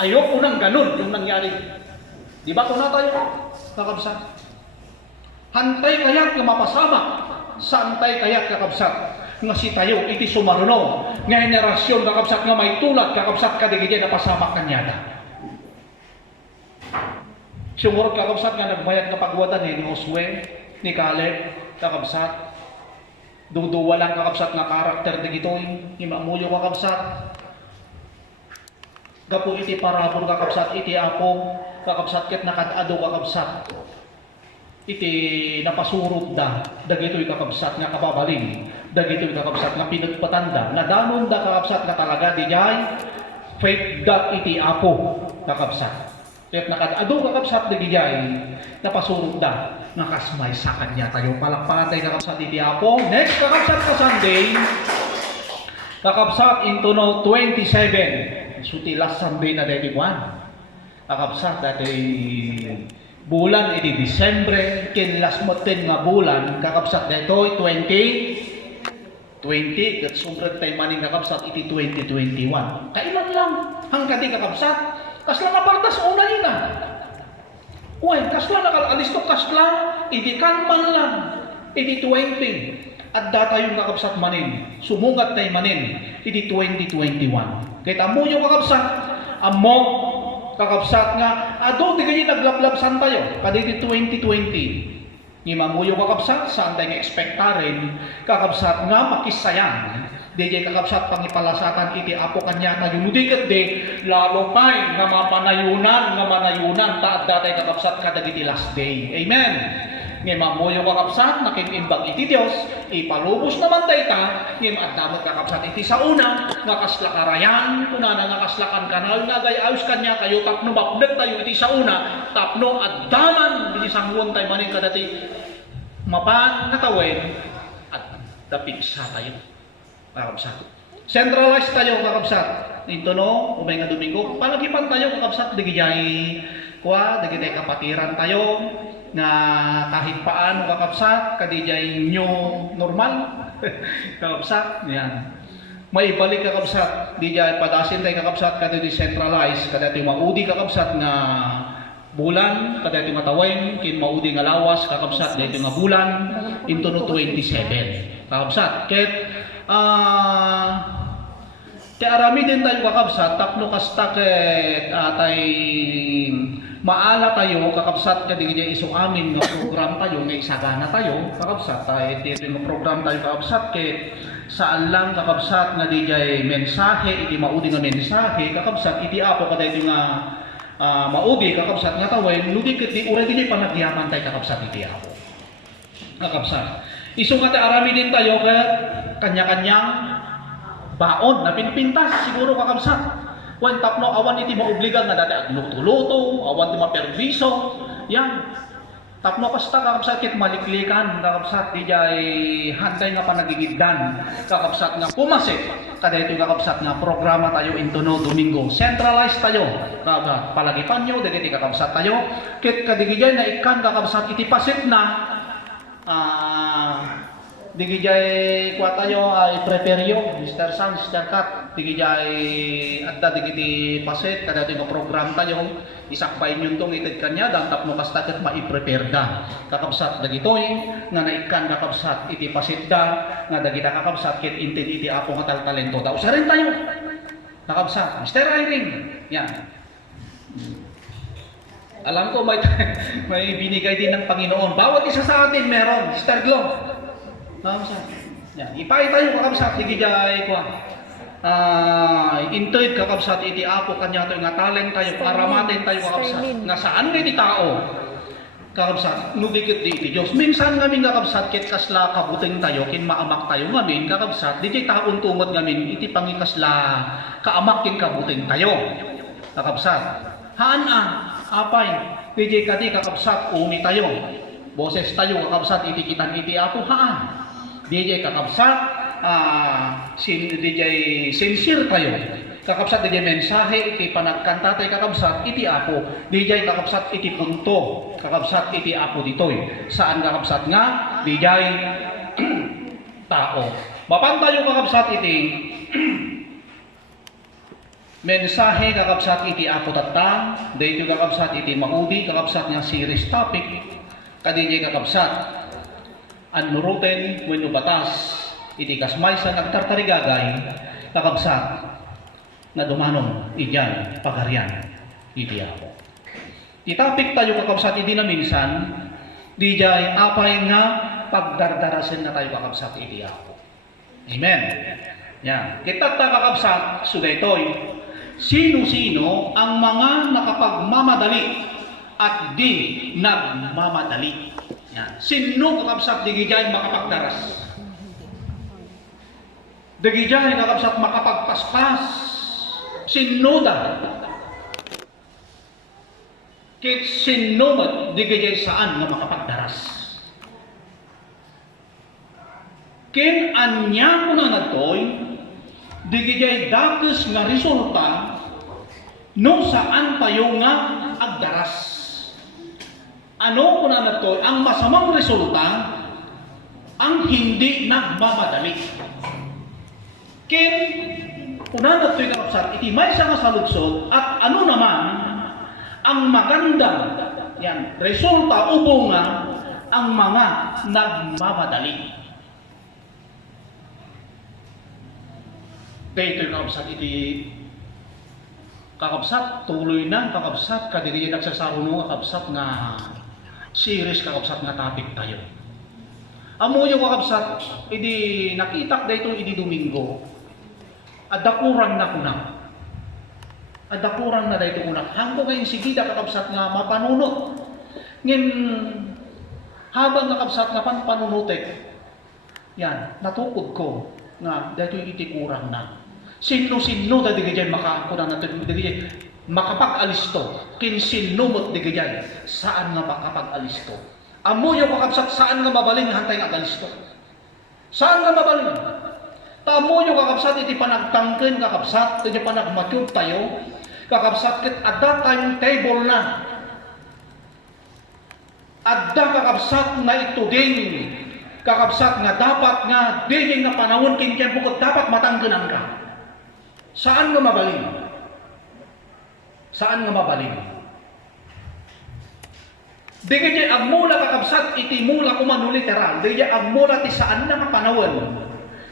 Ayoko nang ganun yung nangyari. Di ba kung na tayo, kakabsat? Hantay kaya't nga mapasama, santay kaya't kakabsat, nga si tayo, iti sumarunong, nga henerasyon kakabsat nga may tulad, kakabsat kadigidi na pasama kanyada. Sumurot kakabsat nga nagbayad na pagwadan ni Josue, ni Caleb, kakabsat. Duduwa lang kakabsat nga karakter digitoy, ni Mamuyo kakabsat. Gapo iti parabor kakabsat, iti apo, kakabsat ket nakadado kakabsat. Iti napasurot da, dagitoy kakabsat nga kababaling, dagitoy kakabsat nga pinagpatanda, nadanon da kakabsat nga talaga di jay, faith da iti apo kakabsat. Ket nakadado kakabsat di jay, napasurot da, nga kasmay sa kanya tayo palakpakan tayo kakabsat iti apo. Next kakabsat ka Sunday, kakabsat into no 27. Suti last Sunday na dahil buwan. Kakabsat dahil bulan iti Disyembre, kin last moten nga bulan, kakabsat dahil 2020, kat sumbrad tayo maning kakabsat iti 2021. Kailan lang, hanggang di kakabsat, kasla nga partas una yun na. Uy, kasla nakalisto, kasla, iti kanman lang, iti 20. At data yung kakabsat manin, sumungat tayo manin, iti 2021. Kita mo yung kakabsat, amo kakabsat nga, ado di ganyan naglablabsan tayo, kaditi 2020. Ni mamuyo kakabsat, saan tayo expectarin, kakabsat nga makisayang, di kakabsat pangipalasakan iti apo kanya tayo, nudikat di, lalo pa'y nga manayunan, taat datay kakabsat kadagiti last day. Amen. Ngayon mamuyo kakabsat, nakikimbag iti Diyos, ipalubos naman dayta, ngayon adamot kakabsat iti sa una, nga kaslakarayan, kunana nga kaslakan kanal, nga gayayos kanya kayo, tapno mapnag tayo iti sa una, tapno addaman, binisangwon tayo maning kadati, mapan natawin, at dapigsa tayo, kakabsat. Centralized tayo kakabsat, ito no, umay nga Domingo, palagipan tayo kakabsat, digijay, digijay kapatiran tayo, na kahit paano kakabsat, kadijay nyo normal, kakabsat, yan. May balik kakabsat, dijay padasin tayo kakabsat, kada decentralized, kada ito maudi kakabsat nga bulan, kada ito matawin, kin maudi nga lawas kakabsat, kada ito nga bulan, into no 27. Kakabsat, ket, kaya arami din tayo kakabsat, tapno kasta ket atay maala tayo, kakabsat ka di iso amin nga program tayo, nga isagana tayo, kakabsat tayo, ito yung program tayo kakabsat, ket saan lang kakabsat nga di jay mensahe, iti maudi nga mensahe, kakabsat, iti apo kada ito nga maudi, kakabsat nga tawin, ludi ket di ura di jay panagyaman tayo kakabsat, iti apo. Kakabsat. Iso nga tayo arami din tayo, ket kanya-kanyang baon na pinpintas, siguro kakabsat. Kung tapno awan iti maubligan nga dati agluto-luto, awan iti maperviso, yan. Tapno kasta kakabsat kit maliklikan, kakabsat di jay handay nga panagigiddan, kakabsat nga pumasik, kada ito kakabsat nga programa tayo into no Domingo. Centralized tayo, kakabsat, palagipan nyo, dagiti kakabsat tayo, kit kadigijay na ikan kakabsat iti pasit na, digijay kuha tayo ay prepare yo, Mr. Sam, Mr. Kat, digijay adda digiti paset, kada ito program tayo, isakbay nyo itong itid kanya, dan tapno kasta kat mai-prepare da. Kakabsat dagitoy, nga naikan kakabsat iti paset da, nga dagita kakabsat kit intid iti apo nga taltalento da. Usarin tayo, kakabsat, Mr. Irene, yan. Alam ko may binigay din ng Panginoon. Bawat isa sa atin meron, Mr. Glo. Kakabsat. Yan. Ipay tayo kakabsat, digijay ko. Intoid kakabsat iti apo kanya to nga talent tayo para matin tayo kakabsat. Nga saan nga iti tao? Kakabsat, nudikit di iti Diyos. Minsan ngamin kakabsat, kit kasla kabuting tayo, kin maamak tayo ngamin, kakabsat, di taon tungod ngamin, iti pangikasla kaamak kin kabuting tayo. Kakabsat. Haan apay, di kadi kakabsat, uni tayo. Boses tayo, kakabsat, iti kitan iti apo, haan. DJ kakabsat, DJ sincere tayo. Kakabsat DJ mensahe, iti panagkanta tayo kakabsat, iti apo. DJ kakabsat, iti punto. Kakabsat, iti apo ditoy. Saan kakabsat nga? DJ tao. Mapan tayo kakabsat iti mensahe kakabsat iti Apo Tatta, daytoy kakabsat iti maudi kakabsat nga series topic kadijay kakabsat anuruten wenno batas iti kasmaysan agtartarigagay kakabsat na dumanon idiyan pagarian iti Apo. Ti topic tayo kakabsat iti na minsan dijay apay nga pagdardarasen na tayo kakabsat iti Apo. Amen. Yan. Kita kakabsat so daytoy sino-sino ang mga nakapagmamadali at di nagmamadali. Yan. Sino kakabsat di gijay makapagdaras? Di gijay kakabsat makapagpaspas? Sino da? Kit sino mat di gijay saan nga makapagdaras? Kin anya ko na natoy digijay dakes nga resulta no saan tayo nga agdaras. Ano ko na natoy ang masamang resulta ang hindi nagmamadali. Kin una natoy kakabsat iti may nga saludsod at ano naman ang magandang yan resulta o bunga ang mga nagmamadali. Daytoy kakabsat iti kakabsat tuloy na kakabsat kadiri nagsasaruno kakabsat nga series kakabsat nga topic tayo. Amo yung kakabsat idi nakitak daytoy idi Domingo adakuran na kuna. Adakuran na daytoy kuna. Hanggo kayong sigida kakabsat nga mapanunot. Ngin habang kakabsat nga panunutek yan natukod ko nga daytoy iti kurang na. Sino-sino da digayay makakunan natin digayay makapag-alisto. Kin sino mo't digayay saan nga makapag-alisto. Amo yung kakabsat saan nga mabaling hantay nga alisto. Saan nga mabaling? Tamo yung kakabsat iti panagtangken kakabsat iti panagmatyod tayo kakabsat ket adda tayong table na. Adda kakabsat na ituding kakabsat nga dapat nga dining nga panahon kin kempo ket dapat matanggenan ka. Saan nga mabaling? Saan nga mabaling? Di kaya agmula kakabsat iti mula kumano literal. Di kaya agmula ti saan na nga panahon.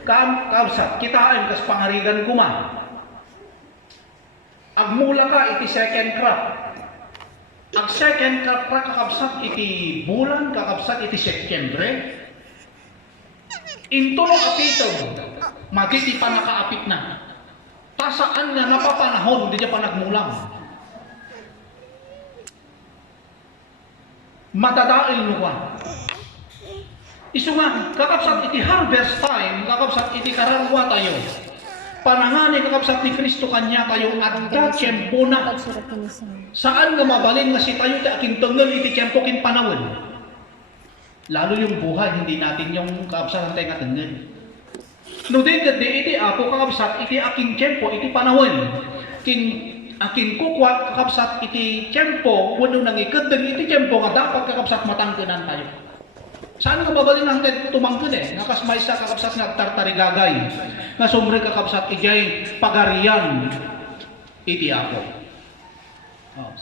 Kakabsat kitaan kas pangarigan kuma. Agmula ka iti second crop. Ang second crop ka kakabsat iti bulan kakabsat iti Setyembre. Intulo apito magiti pa nakaapit na. Tasaan nga napapanahon, hindi niya pa nagmulang. Matadail mo ka. Isu nga, kakabsat iti harvest time, kakabsat iti kararwa tayo. Panangani kakabsat ni Kristo kanya tayo adda tiyempo na. Saan nga mabalin nga si tayo ti aking tengel iti tiyempo kin panawin. Lalo yung buhay, hindi natin yung kakabsat ang nga tengel. No din di iti Apo kakabsat iti aking tiyempo iti panahon. Kin aking kukwa kakabsat iti tiyempo wenno nangikadeng iti tiyempo nga dapat kakabsat matangkenan tayo. Saan nga mabalin ang tumangken nga kasmaysa kakabsat nga tartarigagay. Nga sumre kakabsat ijay pagarian iti Apo. Oh.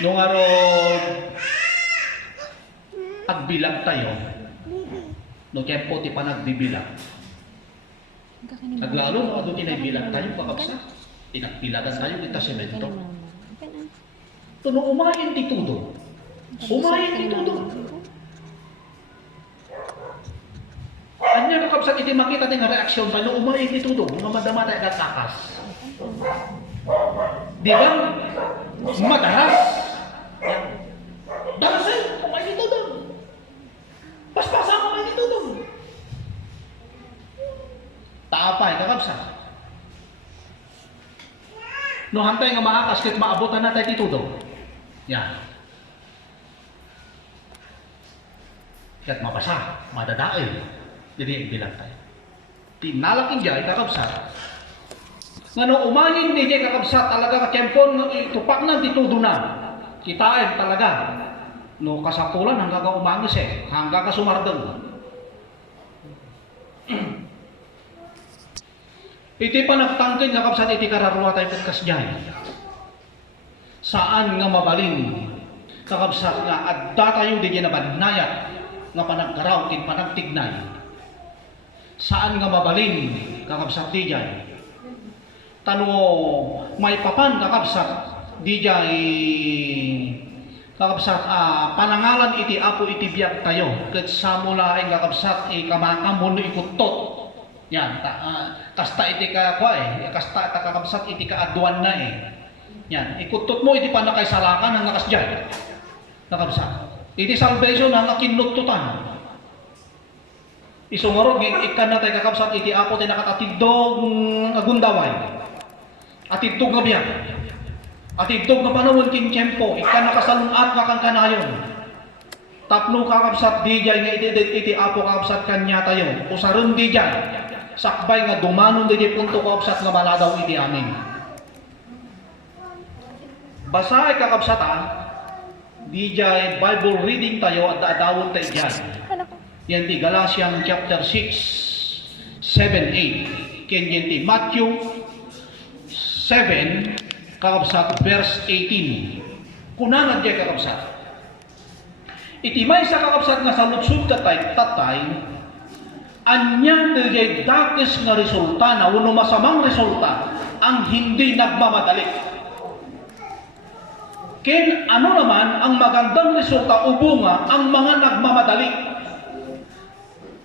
Nung aron agbilang tayo, no tempo ti panagbibilang. Naglalo no adu tinaybilang tayo kakabsat. Tinagbilagan tayo kita semento. Tuno umayin ti tudo. Umayin ti tudo. Anya kakabsat iti makita ti nga reaksyon tayo umayin ti tudo, nga madama tayo katakas. Di ba? Madaras. Darasay, umayin ti tudo. Paspasan mo kayo dito doon. Taapay, kakabsat. No hantay nga maakas, kit maabutan na tayo dito doon. Yan. Kat mapasa, madadail. Jadi bilang tayo. Tinalaking jay, kakabsat. Nga no umayin ni jay kakabsat, talaga kakempon, tupak na dito doon na. Kitain talaga. No kasapulan hanggang ka umangis hanggang ka sumardeng. Iti panagtangkin nga kapsat iti kararwa tayo kasjay. Saan nga mabalin kakabsat nga adda tayo di ginabadnayat nga panagkaraw kin panagtignay. Saan nga mabalin kakabsat di jay. Tano may papan kakabsat di jay kakabsat panangalan iti apo iti biag tayo ket samula ay kakabsat kamakamun ikutot. Yan, kasta iti ka kasta ta kakabsat iti kaadwan na Yan, ikutot mo iti panakaisalakan ang nakasjay. Nakabsat. Iti salvation ang nakinututan. Isungarod ikan na tayo kakabsat iti apo tayo nakatatidog agundaway. Atidog nga biyak. Atidog nga panawon king tiyempo. Ikan nakasalungat nga kang kanayon. Tapno kakabsat di jay nga iti apo kakabsat kanya tayo. Usaron di jay. Sakbay nga dumanon di punto kakabsat nga maladaw iti amin. Basahay kakabsat di jay Bible reading tayo at daadawon tayo dyan. Yan di Galatians chapter 6, 7, 8. Ken yan di Matthew 7, kakabsat verse 18. Kunanan di kakabsat. Iti may sa kakabsat nga sa lutsud tatay, anya di dakis nga resulta na uno masamang resulta ang hindi nagmamadali. Ken ano naman ang magandang resulta o bunga ang mga nagmamadali.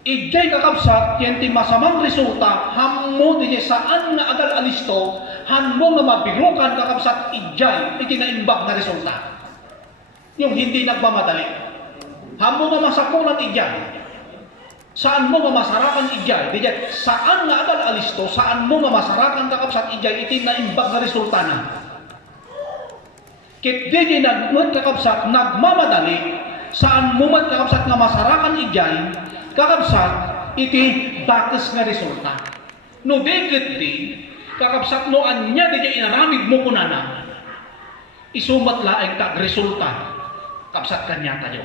Ijay kakabsat, yan ti masamang resulta, hammo di saan nga agal alisto, hammo nga mabirukan kakabsat ijay, iti naimbag na resulta. Yung hindi nagmamadali. Hammo nga masakulan ijay. Saan mo nga masarakan ijay, di saan nga agal alisto, saan mo nga masarakan kakabsat ijay, iti naimbag na resulta na. Kit di kakabsat nagmamadali, saan mo man kakabsat nga masarakan ijay, kakabsat iti dakes nga resulta. No dikit di, kakabsat no anya di inaramid mo kunana, isumat laeng tag resulta, kakabsat kanya tayo.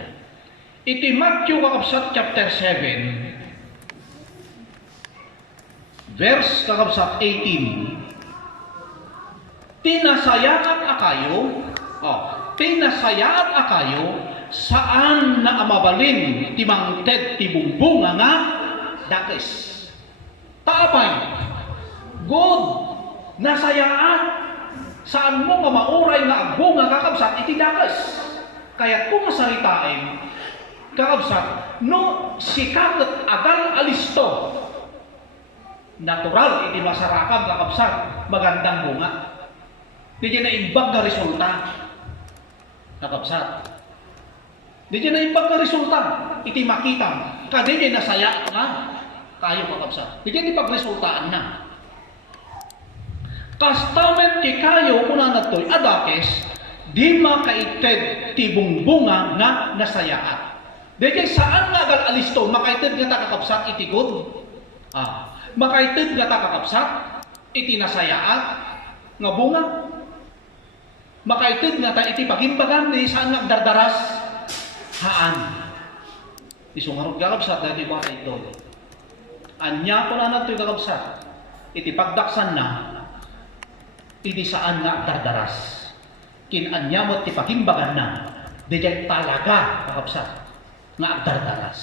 Iti Matthew kakabsat chapter 7, verse kakabsat 18. Tinasayaan akayo, saan na amabalin timangted ti bumbunga nga dakes. Taapay, good, nasayaan, saan mo nga mauray nga agbunga kakabsat iti dakes. Kaya kung masaritain, kakabsat, no sikatet agal alisto, natural iti masarakan kakabsat, magandang bunga. Di na imbag na resulta, kakabsat. Di na imbag na resulta, iti makita, kadi nasaya nga, tayo kakabsat. Di na ipagresultaan na. Kastamet ti kayo kuna natoy adakes, di makaited ti bungbunga nga nasayaat. Di saan nga agal alisto, makaited nga takakabsat iti good? Makaited nga takakabsat iti nasayaat nga bunga? Makaited nga ta iti pagimbagan di saan nagdardaras? Haan? Isungarod kakabsat dati ba ito? Anya ko na natoy kakabsat, iti pagdaksan na, iti saan nga dardaras. Kinanya mo ti pagimbagan na, di jay talaga kakabsat nga agdardaras.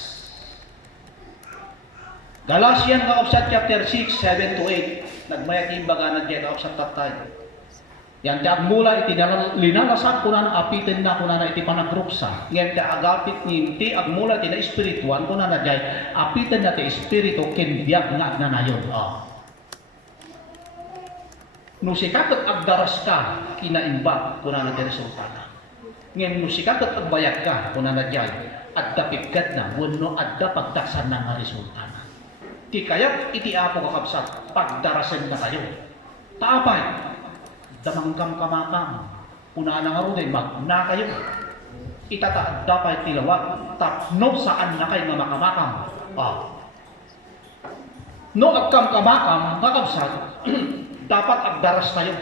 Galatians kakabsat chapter 6, 7 to 8. Nagmayat imbaga na diyan kakabsat tatay. Yan ti agmula iti linalasan kuna na apitin na kuna na iti panagruksa. Ngayon ti agapit ni ti agmula iti na espirituan kuna na diyan apitin na ti espiritu ken biag nga agnanayon. No sikaket agdaras ka kinaimbag kuna na ti resulta na. Ngayon no sikaket agbayad ka kuna na diyan adda pigkat na wenno adda pagdaksan na nga resulta na. Ti kayat iti apo kakabsat pagdarasen na kayo. Taapay damangkam kamakam una na nga rin magna kayo itataad dapat tilawag tapno saan na kayo nga makamakam no agkam kamakam kakabsat dapat agdaras tayo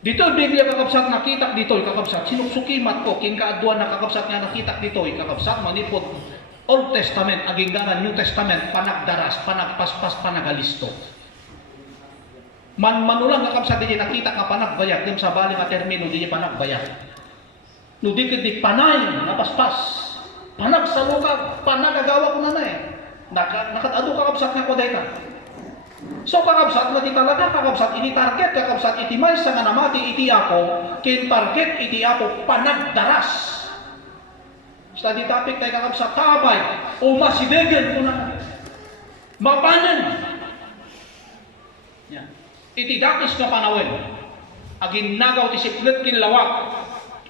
dito Biblia kakabsat nakita dito kakabsat sinuksukimat ko king kaadwan na kakabsat nga nakita dito kakabsat manipod Old Testament aging ganan New Testament panagdaras panagpaspas panagalisto Manulang kakabsat di nakita nga panagbayag din sa bali nga termino di panagbayag. No di kiti panay nga paspas. Panag sa luka, panagagawa ko na eh. Nakatado kakabsat nga ko data. So kakabsat na di talaga kakabsat iti target kakabsat iti may sa nga namati iti ako kin target iti ako panagdaras. Study topic tayo kakabsat tabay o masidegan ko na. Mapanan. Yan. Iti dakis nga panawin. Agin nagaw ti siklet kin lawak.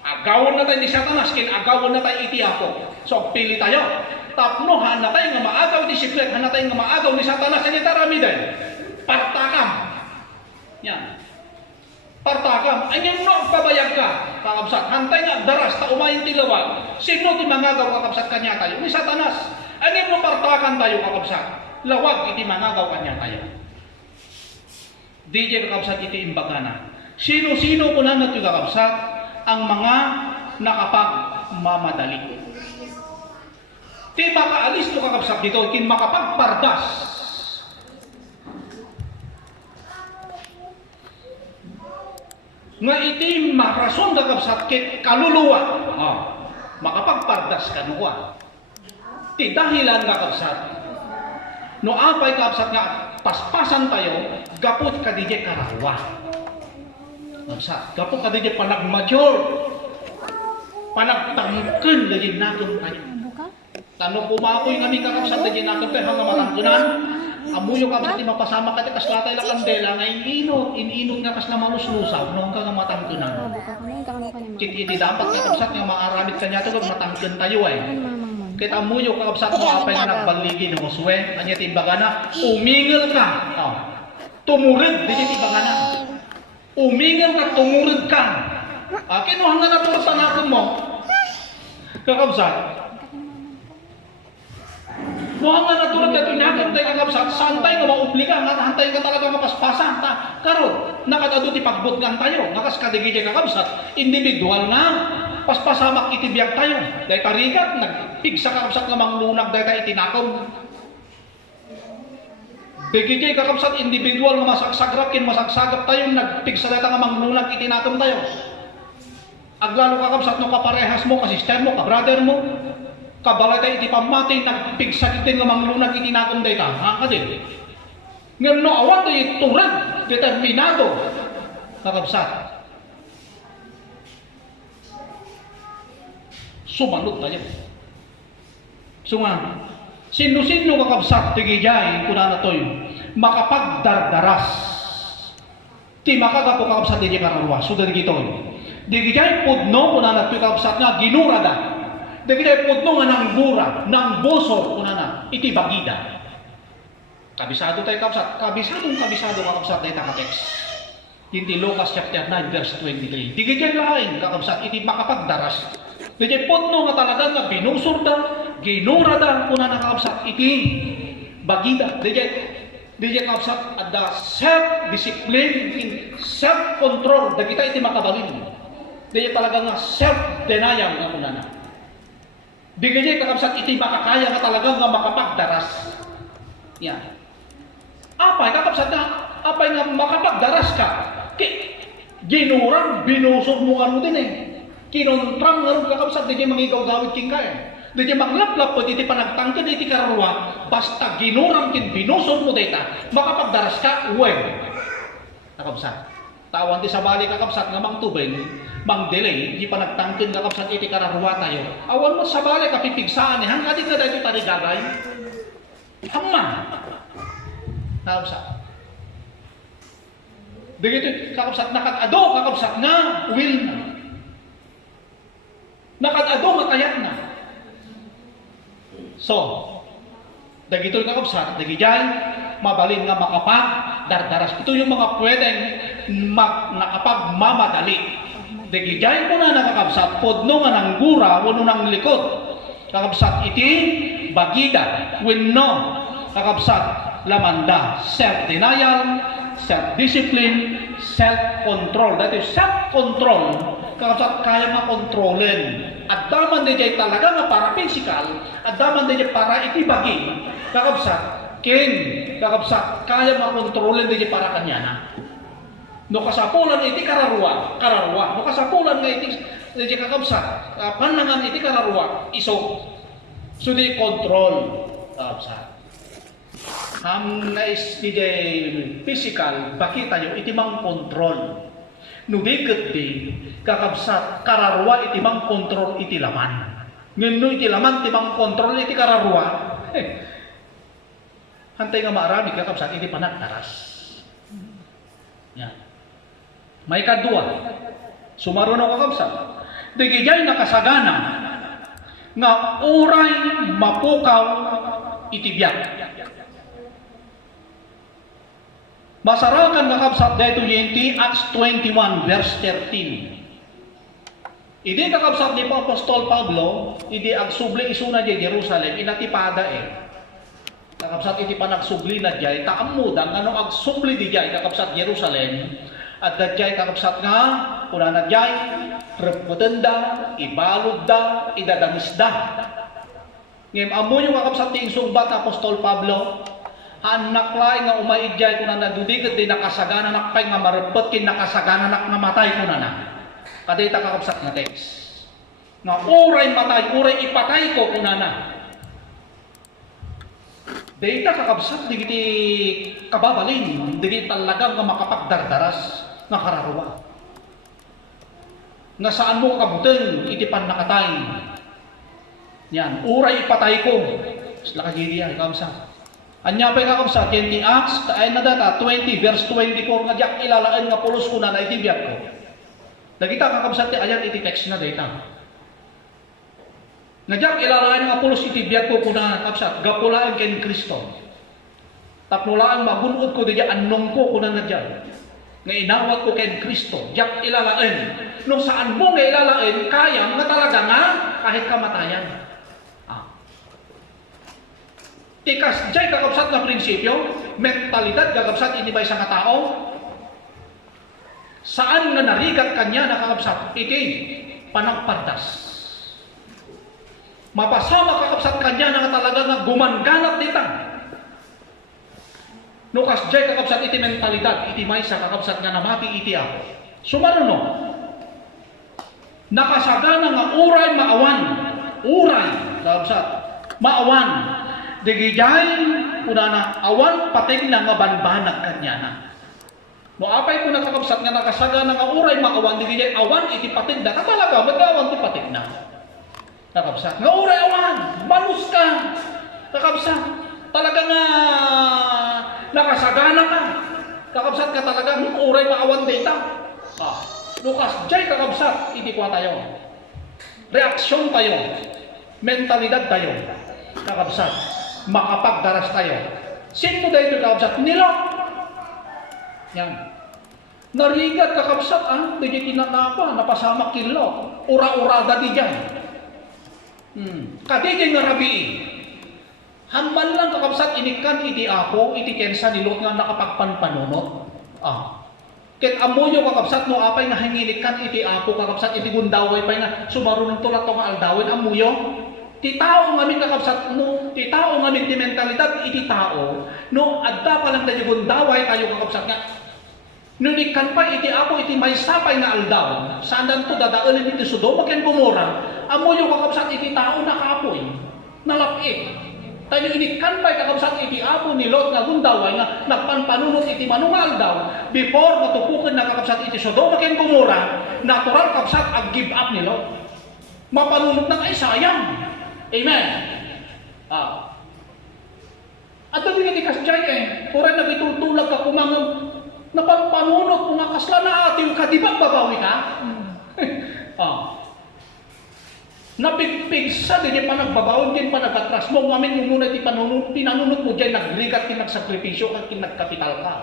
Agawon na tayo ni Satanas kin agawon na tayo iti ako. So pili tayo. Tapnohan na tayo nga maagaw ti siklet, na tayo nga maagaw ni Satanas ani tarami day. Partakam. Yan. Partakam. Anyang no pabayag ka, kakabsat. Hantay nga daras ta umayin ti lawag. Signo ti mangagaw kakabsat kanya tayo ni Satanas. Anyang no partakan tayo kakabsat. Lawag iti mangagaw kanya tayo. DJ kakabsat iti imbagana. Sino-sino ko na nato kakabsat ang mga nakapagmamadali. Ti makaalis to kakabsat dito, kin makapagpardas. Nga iti marason kakabsat kit kaluluwa. Makapagpardas kanuwa. Ti dahilan kakabsat. No apay kakabsat nga paspasan tayo, gapot ka DJ karawa. Kakabsat, gapot ka DJ panag-mature. Panagtangken DJ natin tayo. Tanong kumakoy nga ni kakabsat na ginakap tayo hanggang matangkunan. Amuyo kakabsat di mapasama ka kas latay lang kandela nga ininot nga kas na maluslusaw nung ka nga matangkunan. Kiti dapat kakabsat nga maaramit kanya ito kung matangkun tayo ay. Kita amuyo kakabsat mo apay nga nagbaligi ng muswe. Anya timbaga na, umingil ka. Tumurid, di timbaga na. Umingil ka, tumurid ka. Kinuha nga natulog sa nakon mo. Kakabsat. Buha nga natulad ka ito inagam tayo kakabsat, santay nga maubliga, nga hantay ka talaga mapaspasan, karon nakatado ti pagbutgan tayo, nakas kadigigay kakabsat, individual nga, paspasamak itibiyag tayo, dahil tarigat, nagpigsa kakabsat nga manglunag dahil tayo itinakom. Digigay kakabsat, individual nga masagsagrap, kin masagsagap tayo, nagpigsa dahil nga manglunag itinakom tayo. Aglalo kakabsat no kaparehas mo, kasister mo, kabrother mo, kabalay tayo iti pamatay, nagpigsakit din nga manglunag itinakom dahi ka. Kasi, ngayon no awan tayo turad, determinado, kakabsat. Sumanod tayo. So nga, sino-sino kakabsat, tigijay, kuna na to'y, makapagdardaras. Ti makagapo kakabsat, di kararwa. So, dali gito'y. Digijay, pudno, kuna na to'y kakabsat nga, ginurada. Dagiti ay pudno nga ng gura, ng boso, una na, iti bagida. Kabisado tayo kapsat, kabisado kakapsat tayo takateks. Hindi Lucas chapter 9 verse 23. Digiti lain kakapsat, iti makapagdaras. Digiti pudno nga talaga nga binusor da, ginura da, una na kakapsat, iti bagida. Digiti kakapsat, at the self-discipline, self-control, dagita iti makabalin. Digiti talaga nga self-denial nga una na. Di ganyan kakabsat iti makakaya nga talaga nga makapagdaras. Yan. Apay kakabsat nga, apay nga makapagdaras ka. Ginurang, binusog mo nga din eh. Kinontrang nga rin kakabsat, di ganyan mangigaw-gawid king kaya. Di ganyan maglaplap po, iti panagtangkad iti karwa, basta ginurang kin binusog mo dita, makapagdaras ka, uweg. Kakabsat. Tawan ti sabali kakabsat nga mang tubig, mang delay, di pa nagtangkin kakabsat iti kararwa tayo. Awan mo sabali kapipigsaan eh, hanggang na dahil tarigagay. Hamman. Kakabsat. Dito kakabsat nakatado, kakabsat na, will na. Nakatado, makayak na. So, dagito yung kakabsat, dagijay, mabalin nga makapagdardaras. Ito yung mga pwedeng nakapagmamadali. Dagijay ko na nakakabsat, podno nga ng gura, wano ng likod. Kakabsat iti, bagida, wenno, kakabsat, lamanda, self-denial, self-discipline, self-control. That is self-control, kakabsat kaya makontrolin. At daman din jay talaga nga para physical, at daman din jay para itibagi, kakabsat, kakabsat, kaya makontrolin din para kanya na. No kasapulan iti kararwa, kararwa. No kasapulan nga iti kakabsat, panangan iti kararwa, iso. So di control, kakabsat. Nais di physical, bakita nyo, iti mang control. No bigat di, kakabsat, kararwa iti mang control iti laman. Ngano iti laman, iti mang control iti kararwa. Hantay nga maarami, kakabsat, iti panagtaras. Yan. May kadua, sumaruno kakabsat, digijay nakasagana, nga uray mapukaw itibyak. Masarakan kakabsat dito yung Acts 21 verse 13. Idi kakabsat ni Apostol Pablo, idi agsubli isuna di Jerusalem, inatipada kakabsat iti panagsubli na jay, taamudang ano agsubli di jay kakabsat Jerusalem, at dadjay kakabsat nga, kuna na jay, reputen da, ibalod da, idadamis da. Ngayon, amo yung kakabsat ting sumbat Apostol Pablo, anak lain nga umaidjay kuna na dudigat di nakasagana nakpay nga marepet kin nakasagana nak nga matay kuna na. Kadita kakabsat na text. Nga uray matay, uray ipatay ko kuna na. Data kakabsat, digiti kababalin, digiti talagang nga makapagdardaras nga kararwa. Nga saan mo kabuteng, iti pan nakatay. Yan, uray ipatay ko. Sila kagiri yan, kakabsat. Anya pa kakabsat, yan ti Acts, ay na data, 20 verse 24, nga diyak ilalaan nga pulos ko na itibiyag ko. Nagita kakabsat, ayan iti text na data. Nga ilalaan nga pulos itibiyag ko kuna kakabsat, gapulaan ken Kristo. Tapnulaan magunod ko diya annong ko kuna na diyan. Nga inawat ko ken Kristo, diyak ilalaan. Nung saan mo nga ilalaan, kayang nga talaga nga kahit kamatayan. Tikas jay kakabsat na prinsipyo, mentalidad kakabsat inibay sa nga tao. Saan nga narigat kanya na kakabsat? Iti panagpardas. Mapasama kakabsat kanya na talaga nga gumanganap dita. Nukas jay kakabsat iti mentalidad, iti may sa kakabsat nga namati iti ako. Sumaruno, nakasagana nga uray maawan, uray kakabsat, maawan. Digijay, kuna na, awan pating na nga banbanag kanya na. No apay ko nakakabsat nga nakasaga nga uray maawan, digijay, awan iti pating na. Katalaga, mag-awan iti pating na. Nakabsat, nga uray awan, balus ka. Nakabsat, talaga nga nakasagana ka. Kakabsat ka talaga, uray maawan data. Lukas, jay kakabsat, iti kwa tayo. Reaksyon tayo. Mentalidad tayo. Kakabsat. Makapagdaras tayo. Sino dahil kakabsat? Nilok. Yan. Narigat kakabsat, di tinanapa, napasama kilok. Ura-urada di dyan. Kadigay nga rabi. Haman lang kakabsat, inikan iti ako, iti kensa nilot nga nakapagpanpanunot. Ket amoyo kakabsat, no apay nga hangilikan iti ako, kakabsat, iti gundaway pa nga, sumarunong tulat nga aldawin, amoyo. Ti tao ngamin kakabsat, no, ti tao ngamin ti mentalidad, iti tao, no, adda pa lang tayo gundaway tayo kakabsat nga, nunikan pa iti ako, iti may sapay na aldaw, saan dan to dadaanin iti Sodoma ken Gomora, amo yung kakabsat iti tao nakapoy, nalapit. Tayo inikan pa kakabsat iti apo ni Lot nga gundaway nga nagpanpanunot iti manungal daw, before matupukan na kakabsat iti Sodoma ken Gomora, natural kakabsat ag give up ni Lot. Mapanunot na kay sayang. Amen. At doon nga di kasjay kuray nagitultulag ka kumangam napampanunot kung nga kasla na ating kadibag babawi ka. Napigpig sa din pa nagbabawon din pa nagatras mo ngamin yung muna ti pinanunot mo dyan nagligat kin nagsakripisyo at kin nagkapital ka.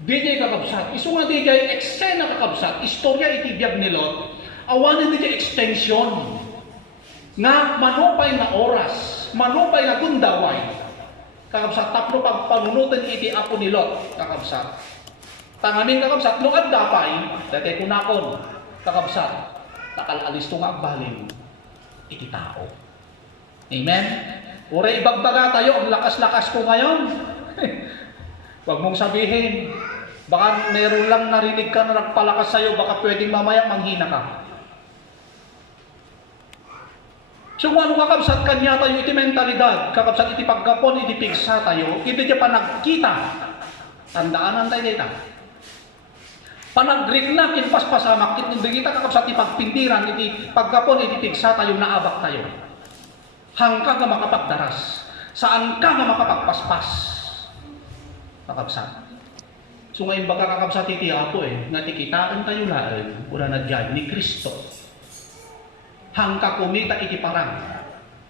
Di kakabsat. Iso nga di jay eksena kakabsat. Istorya itibiyag ni Lot. Awanan di jay extension. Nga manupay na oras, manupay na gundaway. Kakabsat, tapno pagpanunutan iti apo ni Lot, kakabsat. Tangamin kakabsat, no agdapay, dati kunakon, kakabsat, takalalis to nga agbalin, iti tao. Amen? Ure ibagbaga tayo, ang lakas-lakas ko ngayon. Huwag mong sabihin, Baka meron lang narinig ka na nagpalakas sa'yo, baka pwedeng mamaya manghina ka. So kung ano kakabsat kanya tayo, iti mentalidad, kakabsat iti pagkapon, iti pigsa tayo, iti di pa nagkita. Tandaanan tayo dito. Panagrik na, kinpaspasamak, hindi kita kakabsat iti pagpindiran, iti pagkapon, iti pigsa tayo, naabak tayo. Hangka ka makapagdaras. Saan ka nga makapagpaspas? Kakabsat. So ngayon baga kakabsat iti ako nga tikitaan tayo laan, una na dyan ni Kristo. Hangka kumita iti parang,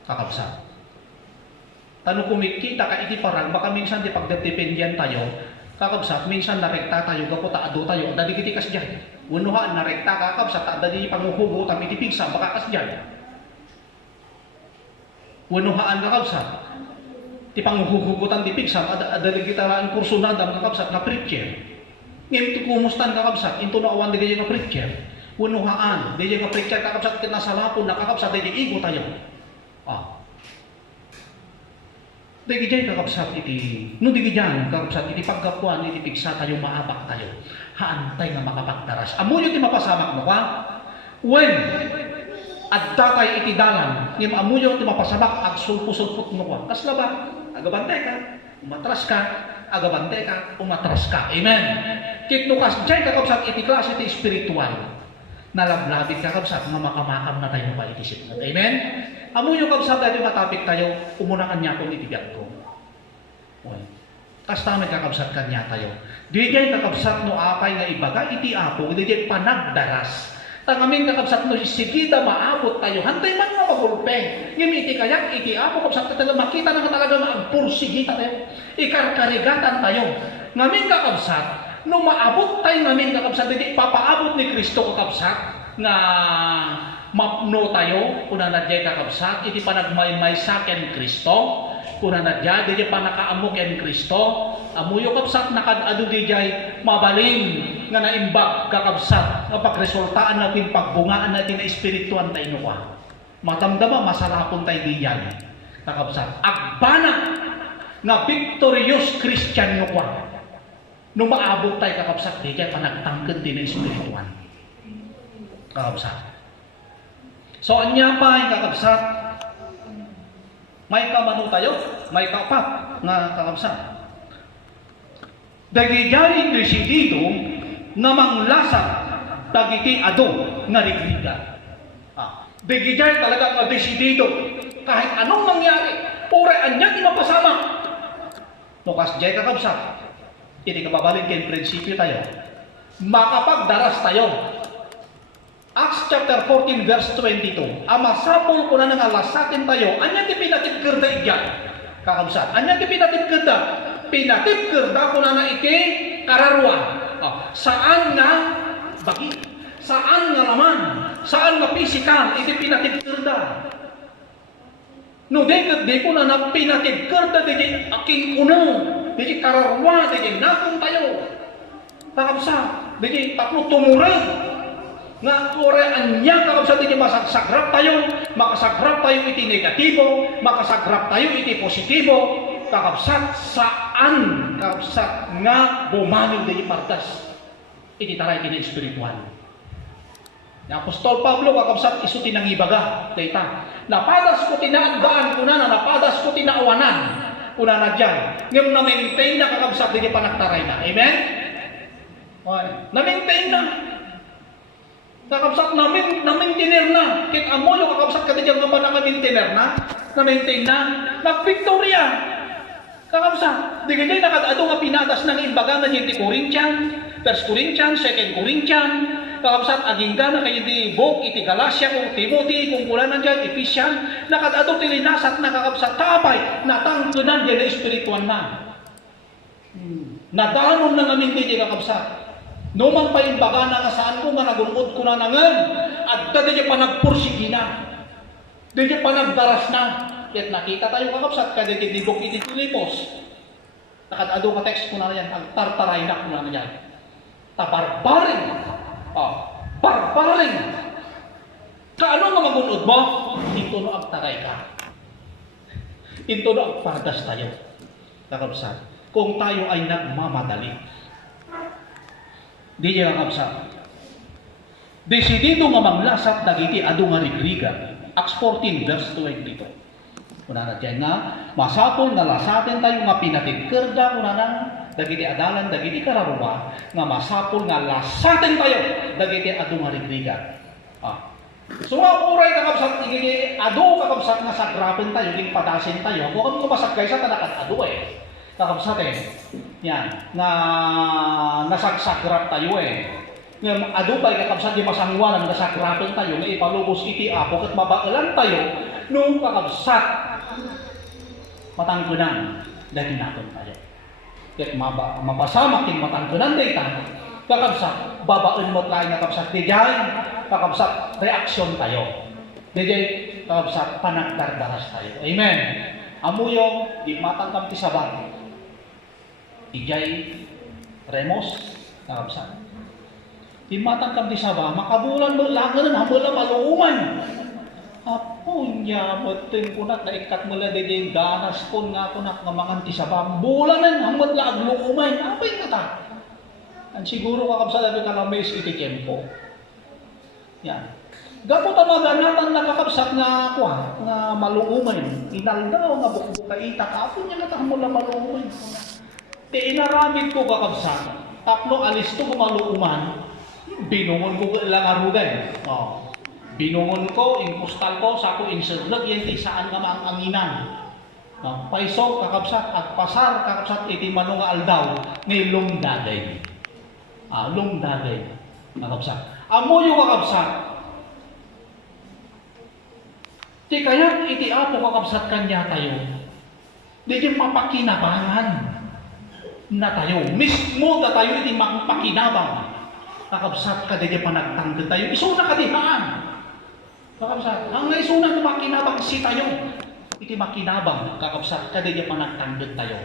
kakabsat. Tano kumikita ka iti parang, baka minsan di pagdependyan tayo, kakabsat, minsan narekta tayo, gaputa ado tayo, dali kiti kas dyan. Unuhaan, narekta kakabsat, dali panguhugutan iti pigsa, baka kas dyan. Unuhaan kakabsat, ti panguhugutan ti pigsa, dali kita lang kurso na dam kakabsat na preacher. Ngayon ti kumustan kakabsat, into na awan di kayo na preacher. Unuhaan, di kayo na preacher kakabsat, nasalapon na kakabsat, di kayo igo tayo. Di kayo kakabsat iti, no di kayo kakabsat iti pagkapuan, iti pigsa tayo, maabak tayo. Haantay nga makapagdaras. Amo yun ti mapasamak mo ka? When adda tayo iti dalan, ngem amo yun ti mapasamak, agsulpo-sulpot mo ka. Kasla ba? Agabante ka, umatras ka, agabante ka, umatras ka. Amen. Kitnukas dyan kakabsat iti klase iti spiritual. Nalablabit kakabsat, mamakamakaw na tayo pa itisip mo. Amen. Amo yung kabsat dahil matapik tayo, umunakan niya kung itibiyag ko. Kas namin kakabsat kanya tayo. Di dyan kakabsat no apay nga ibaga, iti apo, di dyan panagdaras. Tangamin kakabsat no sigida maabot tayo, hantay man nga magulpe. Yung iti kayak, iti apo, kabsat tayo, makita na talaga maagpursigita tayo. Ikarkarigatan tayo. Ngamin kakabsat, no maabot tayo ngamin kakabsat, di papaabot ni Kristo kakabsat, nga mapno tayo, kuna na dyan kakabsat, iti panagmaymay sa ken Kristo, kuna na dyan, di pa nakaamok ken Kristo, amuyo kapsat nakadado di dyan, mabaling nga naimbag kakabsat, nga pagresultaan natin, pagbungaan natin na espirituan tayo nuwa. Matamdama, masalapon tayo di dyan, kakabsat. Agbana, nga victorious Christian nuwa. Nung maabot tayo kakabsat, di dyan, panagtangkad din na espirituan. Kakabsat. So, anya pa yung kakabsat, may kamano tayo, may kapat nga kakabsat. Dagijay desidido nga manglasa dagiti ado nga rigriga. Dagijay talaga nga desidido kahit anong mangyari, ore anya mapasama. No kasjay kakabsat, hindi ka babalin kay prinsipyo tayo, makapagdaras tayo. Acts chapter 14 verse 22. Amasapol ko na nangalasatin tayo. Anya ti pinatipkerda igyan. Kakabsat. Anya ti pinatipkerda. Pinatipkerda ko na iti kararwa. Saan nga bagi? Saan nga naman? Saan nga pisikal? Iti pinatipkerda. No dekad di ko na pinatipkerda di aking uno. Di kararwa. Di nakong tayo. Kakabsat. Di tatlo tumurang. Nga orean niya kakabsat iti masagrap tayo, makasagrap tayo iti negatibo, makasagrap tayo iti positibo, kakabsat saan kakabsat nga bumanin di pardas iti taray iti espiritual. Ni Apostol Pablo kakabsat isu tinangibaga dayta. Napadas ko tinaagdaan kuna na napadas ko tinaawanan kuna na diyan. Ngem na maintain na kakabsat di panagtaray na. Amen. Na maintain na. Kakabsat namin tiner na. Kit amulo kakabsat ka dyan nga ba namin tiner na? Na-maintain na. Nag-victoria. Kakabsat. Di ganyan nakadado nga pinadas ng imbaga na yung Corinthian, 1 Corinthians, 2 Corinthian. Kakabsat aging na kayo di book, iti Galatia, kung Timothy, kung kulan na dyan, Ephesian. Nakadado tilinasat na kakabsat. Tabay, natangkunan dyan na espirituan na. Nadanon na namin di kakabsat. No man pa imbaga na nga saan ko nga nagungod ko na nangan at dadi pa nagpursigi na dadi pa nagdaras na ket nakita tayo kakabsat kada dibok iti Filipos nakadado ka text ko na yan ang tartaray na ko na yan tabarbaring barbaring kaano nga magunod mo ito no agtaray ka ito no agpardas tayo kakabsat kung tayo ay nagmamadali Di niya kakabsat. Desidido nga manglasat dagiti adu nga rigriga. Acts 14 verse 22. Kuna na dyan nga, masapol nga lasatin tayo nga pinatikerda kuna na dagiti adalan, dagiti kararuwa, nga masapol nga lasatin tayo dagiti adu nga rigriga. So nga uray kakabsat, igigi adu kakabsat nga sagrapen tayo, iging padasin tayo. Kung kami kumasagkay sa tanakat adu kakabsat yan, nga nasagsagrap tayo nga adu pa'y kakabsat di masangwanan nga sagrapen tayo, nga ipalubos iti apo, kat mabailan tayo, nung kakabsat, matangkunan, dahil natin tayo. Kat mapasamak yung matangkunan dito, kakabsat, babain mo tayo nga kakabsat, di dyan, kakabsat, reaksyon tayo. Di dyan, kakabsat, panagdardaras tayo. Amen. Amuyong, di matangkam ti sabang. Di dyan, remos, kakabsat. Di matangkam ti sabang, makabulan mo langan, hamula maluuman. Apo niya, matin ko na, naikat mo lang di dyan, danas ko nga ko na, ngamangan ti sabang. Bulanan, hamot lang, luuman. Apay ka ta? Ang siguro kakabsat, nabi kalamis iti kempo. Yan. Gapo tamaganatan nakakabsat nga ako nga maluumay. Inaldaw nga bukaita ka. Ako niya natamula maluumay. Te inaramid ko kakabsat. Tapno alis to maluuman. Binungon ko lang arugay. Binungon ko, postal ko, sa ko inserlag yan ti saan nga maanganginan. Paiso kakabsat at pasar kakabsat iti manong aldaw ni lungdagay. Lungdagay. Kakabsat. Amo yung kakabsat. Di kaya iti apo kakabsat kanya tayo. Di yung mapakinabangan na tayo. Mismo na tayo iti mapakinabang. Kakabsat ka di yung panagtanggal tayo. Isuna ka di haan. Kakabsat. Ang isuna na makinabang si tayo. Iti makinabang kakabsat ka di yung panagtanggal tayo.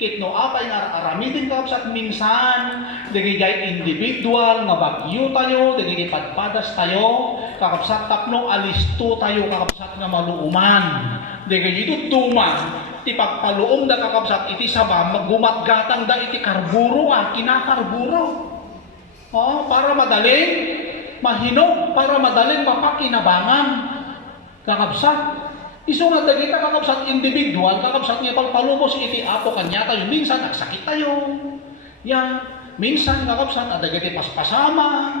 Kitno apay nga aramitin kakabsat minsan, digigay individual nga bagyo tayo, digigay padpadas tayo, kakabsat tapno alisto tayo kakabsat nga maluuman. Digigay ito duman, ti pagpaluom da kakabsat iti saba, maggumatgatang da iti karburo kinakarburo. Para madaling mahinog, para madaling mapakinabangan kakabsat. Iso nga dagita kakabsat individual, kakabsat niya pagpalubos iti apo kanya tayo. Minsan nagsakit tayo. Yan. Minsan kakabsat adagiti paspasama.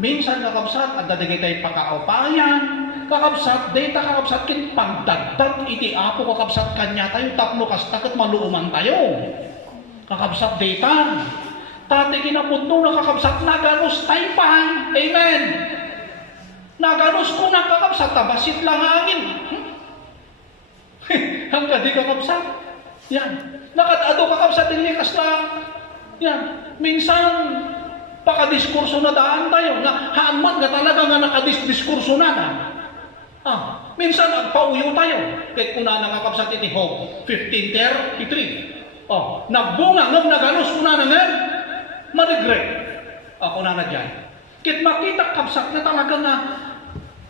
Minsan kakabsat adagiti pakaupayan. Kakabsat data kakabsat kin pagdagdag iti apo kakabsat kanya tayo. Tapno kastakat maluuman tayo. Kakabsat data. Tati kinapudno na kakabsat naganos tayo pa. Amen. Naganos ko na kakabsat tabasit lang angin. Hanggang di kakabsat. Yan. Nakatado kakabsat din likas lang. Yan. Minsan, pakadiskurso na daan tayo. Haanmat nga talaga nga nakadiskurso na na. Minsan, agpauyo tayo. Kahit kuna nakakabsat iti Hope 15:33. Nagbunga ngam naganos kuna na nga. Ma-regret. Ako na dyan. Kahit makita kabsat na talaga na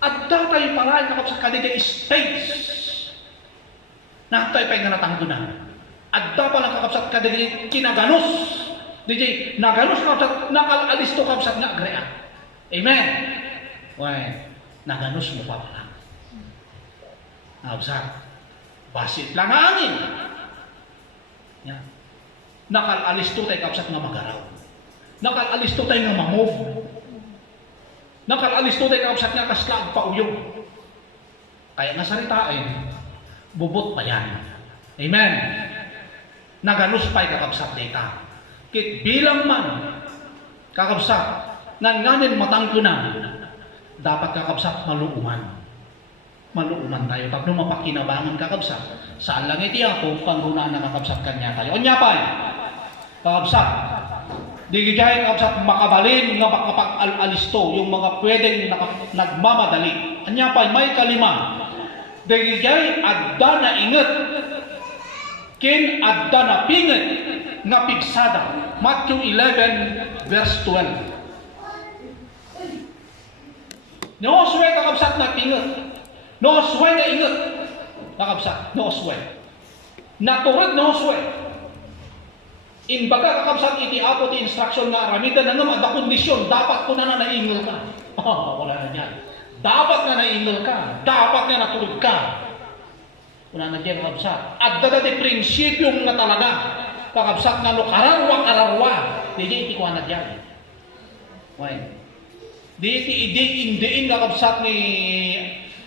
adda tayo para nakabsat ka dito states. Natay pa nga natanggunan. Adda pa lang kakabsat ka din kinaganos. DJ, naganos kakabsat, nakalisto kakabsat nga agrean. Amen. Why? Naganos mo pa lang. Nakabsat. Basit lang ang angin. Yan. Nakalisto tayo kakabsat nga magaraw. Nakalisto tayo nga mamove. Nakalisto tayo kakabsat nga kaslag pauyong. Kaya nga saritain, bubot pa yan. Amen. Naganos pa'y kakabsat data. Kit bilang man, kakabsat, nanganin matangkunan, dapat kakabsat maluuman. Maluuman tayo. Tapno mapakinabangan kakabsat. Saan lang iti ako, pangunaan na kakabsat kanya tayo. Anya pa'y, kakabsat, di gijay kakabsat makabalin nga makapag-alisto, yung mga pwedeng nagmamadali. Anya pa'y, may kalima, dagijay adda na inget kin adda na pinget nga pigsada. Matthew 11 verse 12. Noswe kakabsat na pinget. Noswe na inget kakabsat. Noswe. Naturod noswe. Imbaga kakabsat iti apo ti instruction nga aramida na nga ada kondisyon, dapat ko na naingil ka. Oh, wala na dyan. Dapat na naingil ka, dapat na natulog ka. Wala na dyan kakabsat. At dati prinsipyo nga talaga, kakabsat nga no kararwa, hindi iti kuha na dyan. Why? Di iti indiin kakabsat ni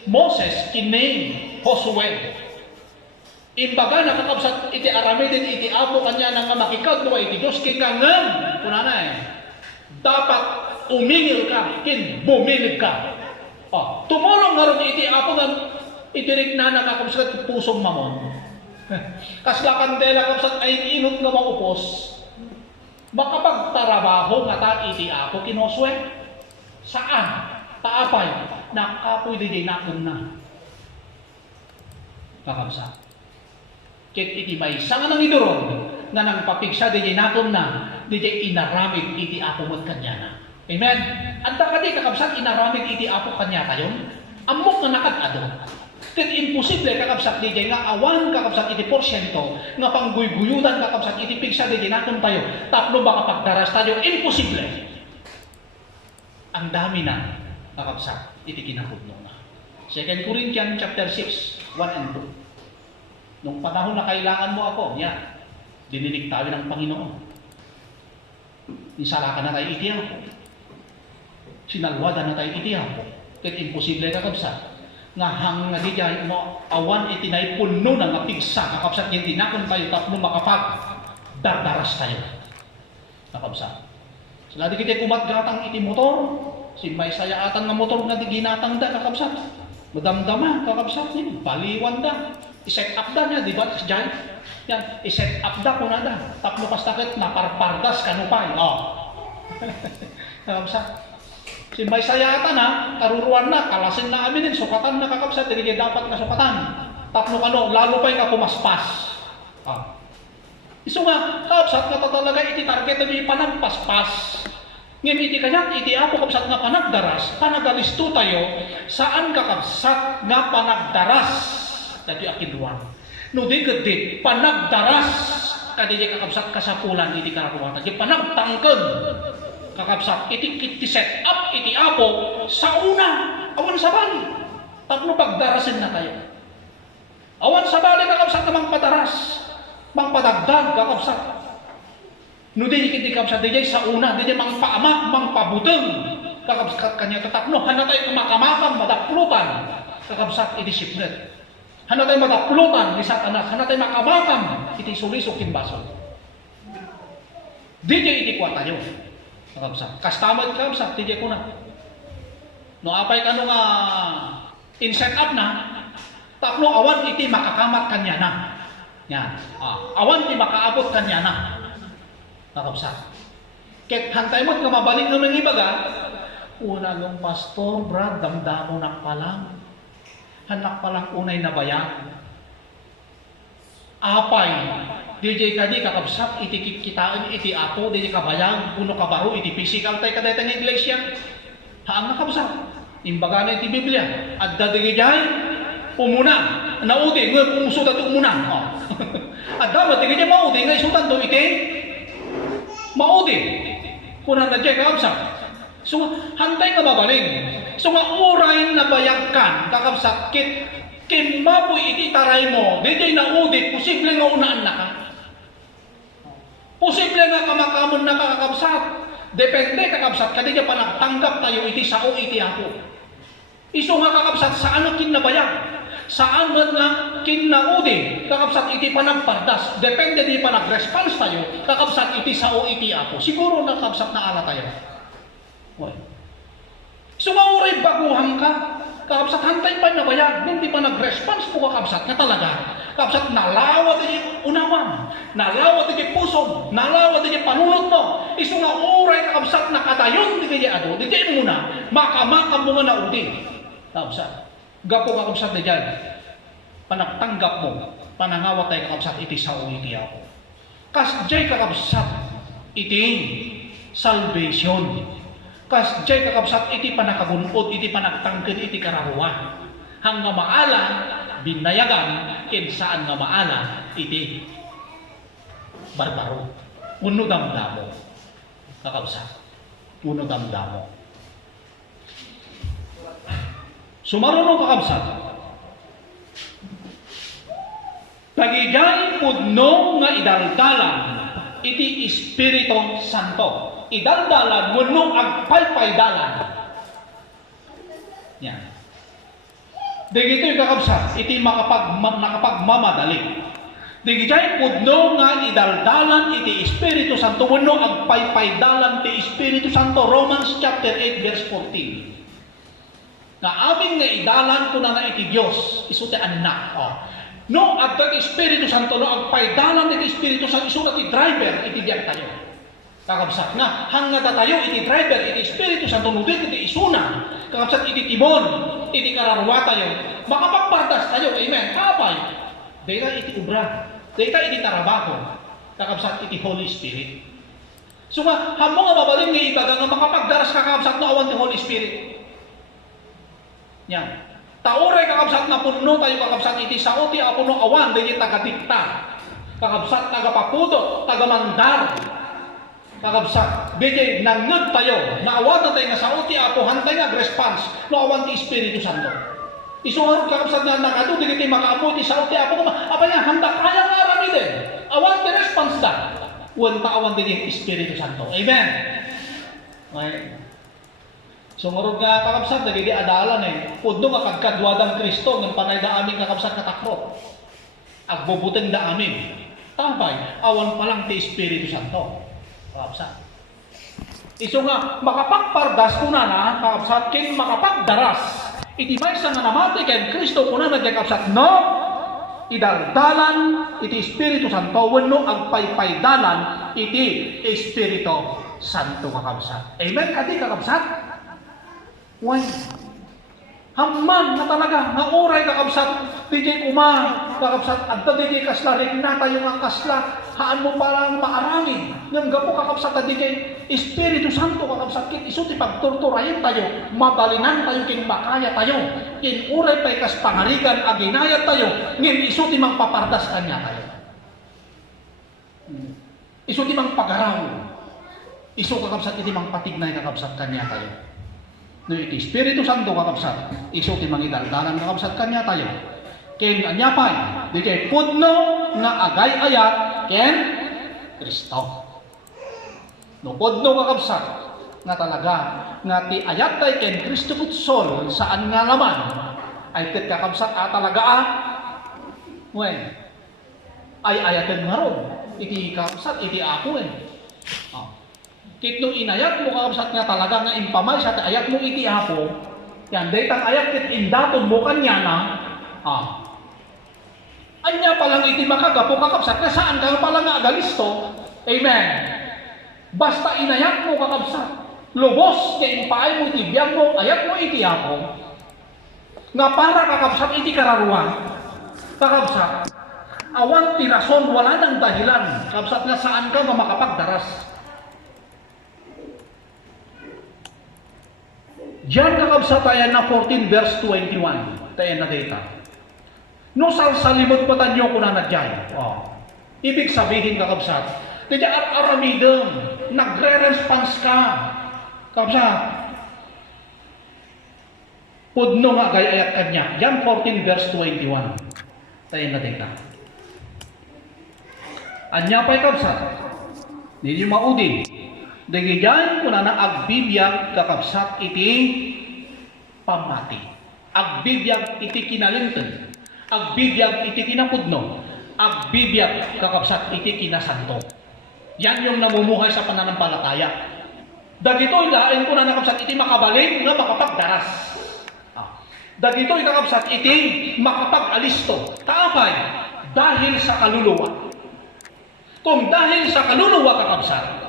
Moses, kini Josué. Imbaga nakakabsat iti aramidin iti apo kanya nga makikadwa iti Diyos kikangam. Kuna na dapat umingil ka, kin bumingil ka. Tumulong nga rin iti apo nga itirik na nakakabsat pusong mamon. Kasla kandela kabsat ay inot nga maupos. Makapagtarabaho nga ta iti apo kinoswe. Saan? Taapay. Nakapoy di nakon na. Kakabsat. Ket iti may nga nang iduron nga nang papigsa di naton na di inaramid iti apo mo't kanya na. Amen? Anta ka di kakabsat inaramid iti apo kanya kayo? Amok nga nakadado. Ket imposible kakabsat di nga awan kakabsat iti porsyento nga pangguyguyudan kakabsat iti pigsa di naton tayo. Tapno baka pagdaras tayo. Imposible. Ang dami na kakabsat iti kinahudno na. 2 Corinthians chapter 6, 1 and 2. Nung panahon na kailangan mo ako, yan, dininig tayo ng Panginoon. Nisalakan na tayo itiyan ko. Sinalwadan na tayo itiyan ko. Kahit imposible kakabsat. Nga hang nagigay mo, awan itinay puno na nga pigsa, kakabsat yung tinakon tayo, tapno makapag, dardaras tayo. Kakabsat. Sila di kita kumatgatang iti motor, simbay sayaatan nga motor nga di ginatang da, kakabsat. Madamdama, kakabsat yun, baliwan da. I-set up da niya, di ba? Diyan. Yan, i-set up da ko na da. Tapno pastakit, naparpardas kanupay. Kakabsat. Simbay sayatan ha, karuruan na, kalasin na aminin, sukatan na kakabsat, hindi dapat na sukatan. Tapno kano, lalo pa'y nga pumaspas. Iso nga, kakabsat nga talaga iti target na di panagpaspas. Ngayon iti kanya, iti apo kakabsat nga panagdaras, panagalisto tayo, saan kakabsat nga panagdaras? Tadi akinduan. No di gede panagdaras kadi kakabsat kasapulan iti kararuan. Tadi panagtangken kakabsat iti set up iti apo sa una awan sabali. Tapno pagdarasin na tayo. Awan sabali kakabsat namang padaras, mangpadagdag kakabsat. No di iti kakabsat di sa una, di mang paamak, mang pabuteng kakabsat kanya tatapno hanatay kumakamakam madaplutan kakabsat iti sipnet. Hana tayo mataplutan ni Satanas, hana tayo makamakam, iti sulisok kinbasol. DJ iti kwa tayo. Kakabsat. Kastamad kakabsat, DJ ko na. No apay ka nga in-set up na, tapno awan iti makakamat kanya na. Yan. Awan iti makaabot kanya na. Kakabsat. Ket hantay mo't nga mabalik ng ibaga, una ng pastor, brad, damdamo na palang. Hanak palang unay na bayan. Apay, DJ kadi kakabsat, iti kitaan, iti apo, DJ kabayang, puno kabaro, iti physical tayo kaday tayong iglesia. Haan nga kabsat, imbaga na iti Biblia, at dadigay dyan, umuna, naudi, ngayon umusudat umuna. At dapat, digay dyan maudi, ngayon isudan to iti, maudi. Kunan na dyan kakabsat. So, hantay nga mabaling. So nga uray na bayagkan, kakabsat, kimapoy iti taray mo, di naudit, posible nga unaan na ka. Posible nga kamakamon na kakabsat. Depende kakabsat, kadi pa nagtanggap tayo iti sao iti ako. Iso nga kakabsat, saan na kinabayag? Saan man nga kinaudi, kakabsat iti panagpardas. Depende di pa nag-response tayo, kakabsat iti sao iti ako. Siguro na kakabsat na ala tayo. Well, so mauray baguhan ka, kakabsat hantay pa na bayag, hindi pa nag-response po kakabsat ka talaga. Kakabsat nalawat din unawan, nalawat din puso, nalawat din panunod mo. Iso nga uray kakabsat na kadayon, di kaya ado, di kaya muna, makamakam mo nga na udi. Kakabsat, gapo kakabsat na dyan, panagtanggap mo, panangawat tayo kakabsat, iti sa iti ako. Kasjay kakabsat, iti salvation. Kas jay kakabsat iti panakabunod, iti panagtangken, iti kararuan. Hangga maala, binayagan, ken saan nga maala, iti barbaro. Uno damdamo. Kakabsat. Uno damdamo. Sumarunong kakabsat. Pagigay pudno nga idaldalan iti Espiritu Santo. Idaldalan wenno agpaypaydalan. Yan. Digito'y kakabsat, iti nakapagmamadali. Digito'y pudno nga idaldalan iti Espiritu Santo wenno agpaypaydalan ti Espiritu Santo. Romans chapter 8 verse 14. Nga amin nga idalan ko na iti Dios isu ti anak. No agkat Espiritu Santo no agpaydalan iti Espiritu Santo isu ti driver iti diyan tayo. Kakabsat nga hangga tayo iti driver iti Espiritu Santo no iti isuna. Kakabsat iti timon iti kararwa tayo. Makapagpardas tayo. Amen. Kapay. Dita iti ubra. Dita iti tarabaho. Kakabsat iti Holy Spirit. So nga hamo nga babalin nga ibaga nga makapagdaras kakabsat no awan ti Holy Spirit. Yan. Tauray kakabsat na puno tayo kakabsat iti sao ti apuno awan dili tagadikta. Kakabsat tagapapudo, tagamandar. Kakabsat, bigay nangod tayo, naawatan tayo nga sao ti apo hantay nga response no awan ti Espiritu Santo. Isuharap kakabsat nga nakado dili ti makaapo ti sao ti apo apa nga handa kaya nga rami din. Awan ti response da. Wan awan ti Espiritu Santo. Amen. Okay. Sumurog nga kakabsat, nagidi adalan Pudno nga kagkadwadang Kristo, ng panay da aming kakabsat katakro. Agbubuteng da amin. Tampay, awan pa lang ti Espiritu Santo. Kakabsat. Iso nga, makapagpardas kuna na, kakabsat, kin makapagdaras. Iti may sa nga namati ken Kristo kuna na kakabsat, no? Idaldalan, iti Espiritu Santo, wenno agpaypaydalan, iti Espiritu Santo kakabsat. Amen, kadi kakabsat? Why? Hamman na talaga, nga oray kakabsat, DJ kuma, kakabsat, adta DJ kasla, na tayo nga kasla, haan mo palang maarami. Nga gapo kakabsat, DJ, Espiritu Santo kakabsat, kin isuti pagturturayin tayo, mabalinan tayo, kin makaya tayo, kin oray pa'y kas pangarigan, aginayat tayo, ngin isuti mang papardas kanya tayo. Isuti mang pagaraw, isu kakabsat, iti mang patignay kakabsat kanya tayo. No iti Espiritu Santo kakabsat, iso ti mangidaldalan kakabsat kanya tayo. Ken anyapay, di kay pudno nga agay-ayat ken Kristo. No pudno kakabsat nga talaga nga ti ayat tay ken Kristo kutsol saan nga laman ay ket kakabsat talaga wen ay ayaten nga ron iti kakabsat iti ako Kitno inayat mo kakabsat nga talaga nga impamay sa ayat mo iti apo, yan, daytang ayat kit indaton mo kanya na, anya palang iti makagapo kakabsat, nga saan ka palang nga agalisto, amen. Basta inayat mo kakabsat, lubos nga impay mo iti biyag mo, ayat mo iti apo, nga para kakabsat iti kararuan, kakabsat, awan ti rason, wala nang dahilan, kakabsat nga saan ka nga makapagdaras. Diyan kakabsat tayo na 14 verse 21. Tayo na data. No salsalimot pa tanyo ko na dyan. Ibig sabihin kakabsat, tayo at-aramidang, nagre-response ka. Kakabsat, pudno nga gayayat kanya. Yan 14 verse 21. Tayo na data. Anya pa'y kakabsat, hindi maudi. Dagigan ko na agbibiyag kakabsat iti pamati. Agbibiyag iti kinalinten. Agbibiyag iti kinapudno. Agbibiyag kakabsat iti kinasanto. Yan yung namumuhay sa pananampalataya. Dagito'y lain ko na kakabsat iti makabaling na makapagdaras. Dagito'y kakabsat iti makapag-alisto. Taapay, dahil sa kaluluwa. Kung dahil sa kaluluwa kakabsat,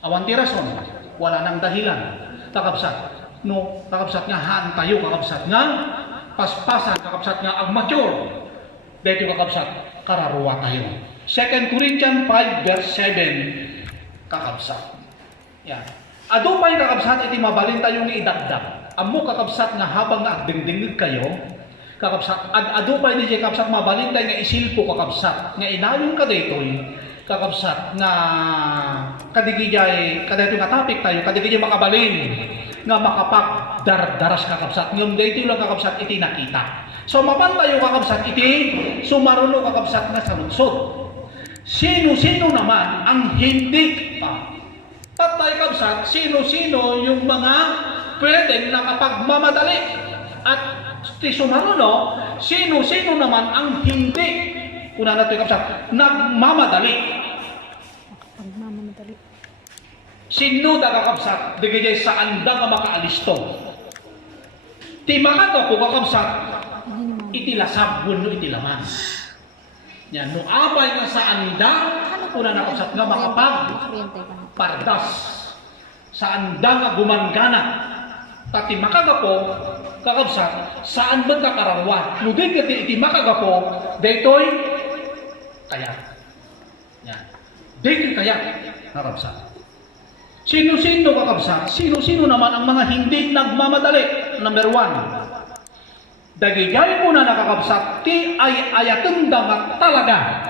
awan ti rason, wala nang dahilan. Kakabsat, no, kakabsat nga haan tayo, kakabsat nga paspasan, kakabsat nga ag-mature. Dito kakabsat, kararuwa tayo. 2 Corinthians 5 verse 7, kakabsat. Yan. Ado pa'y kakabsat, iti mabalin tayo ni idagdag. Amo kakabsat nga habang nga agdingdingig kayo, kakabsat, ado pa'y ni kakabsat mabalin tayo nga isilpo kakabsat, nga inayon ka dito'y, kakabsat na kadigijay kadayto nga topic tayo kadigijay makabalin nga makapagdardaras kakabsat ngem daytoy lang kakabsat iti nakita. So mapan tayo kakabsat iti sumaruno kakabsat nga saludsod. Sino-sino naman ang hindi tatay kabsat, sino-sino yung mga pwedeng nakapagmamadali at ti sumaruno, sino-sino naman ang hindi kuna na ito kabsat, nagmamadali. Pagmamamadali. Sino da kakabsat, digay sa anda nga makaalisto. Ti makato ko kakabsat, iti lasab wenno iti laman. Yan, no abay nga sa anda, kuna na kakabsat nga makapag pardas. Sa anda nga gumangana. Tati makagapo, kakabsat, saan ba kakarawa? Nudin kati iti makagapo, daytoy kaya. Yan. Daytoy kaya, kakabsat. Sino-sino kakabsat? Sino-sino naman ang mga hindi nagmamadali? Number 1. Dagigay mo na nakakabsat, ti ay ayateng damat talaga.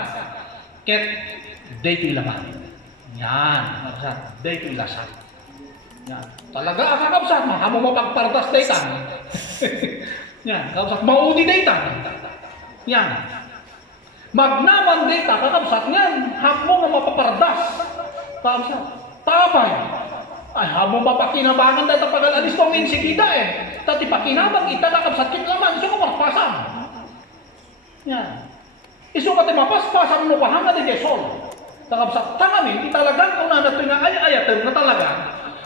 Ket, daytoy laman. Yan, kakabsat, daytoy lasat. Yan. Talaga kakabsat, mahamo mo pagpardas daytan. Yan, kakabsat, mauni daytan. Yan. Magnaman dayta, kakabsat, yan, hamo nga mapapardas. Kakabsat, tabay. Ay, hamo mapakinabangan dahil pag-alis tong insikida Tati pakinabang ita kakabsat kit laman, iso ka paspasan. Yan. Iso ka mapaspasan mo pahanga di Jesol. Kakabsat, tangamin, italagang kung na nato nga ay-ayatan na talaga,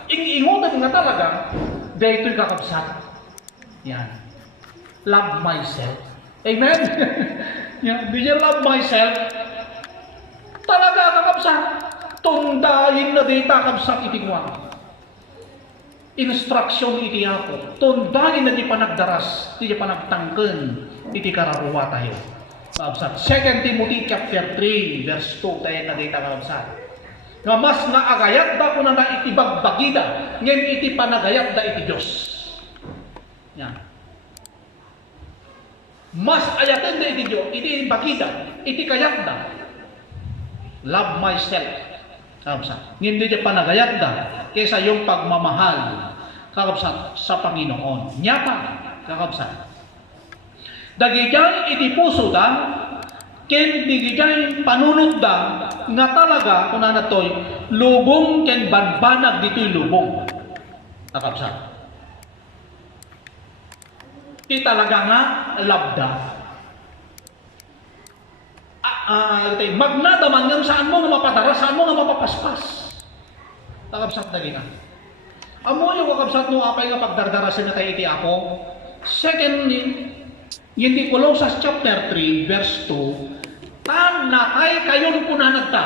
ing-ingutan nga talaga, dahil ito'y kakabsat. Yan. Love myself. Amen? Yan. Do you love myself? Talaga kakabsat. Tundahin na di kakabsat itingwa. Instruction iti ako. Tundahin na di panagdaras, di panagtangken, iti kararuwa tayo. Kakabsat. 2 Timothy chapter 3, verse 2, tayo na di kakabsat. Nga mas naagayat da ko na iti bagbagida, ngayon iti panagayat da iti Diyos. Yan. Mas ayaten da iti Diyos, iti bagida, iti kayat da. Love myself. Kakabsat. Ngayon di panagayat da, kaysa yung pagmamahal, kakabsat, sa Panginoon. Nyapa, kakabsat. Dagigyan iti puso da, ken digigay panunod da nga talaga kuna natoy lubong ken banbanag ditoy lubong. Kakabsat. Ti talaga nga labda. Magnadaman nga saan mo nga mapadara, saan mo nga mapapaspas. Kakabsat dagi na. Amo yung kakabsat mo apay nga pagdardarasin na tayo iti ako. Second, hindi Colossus chapter 3 verse 2, tan natay kayon kunanagta.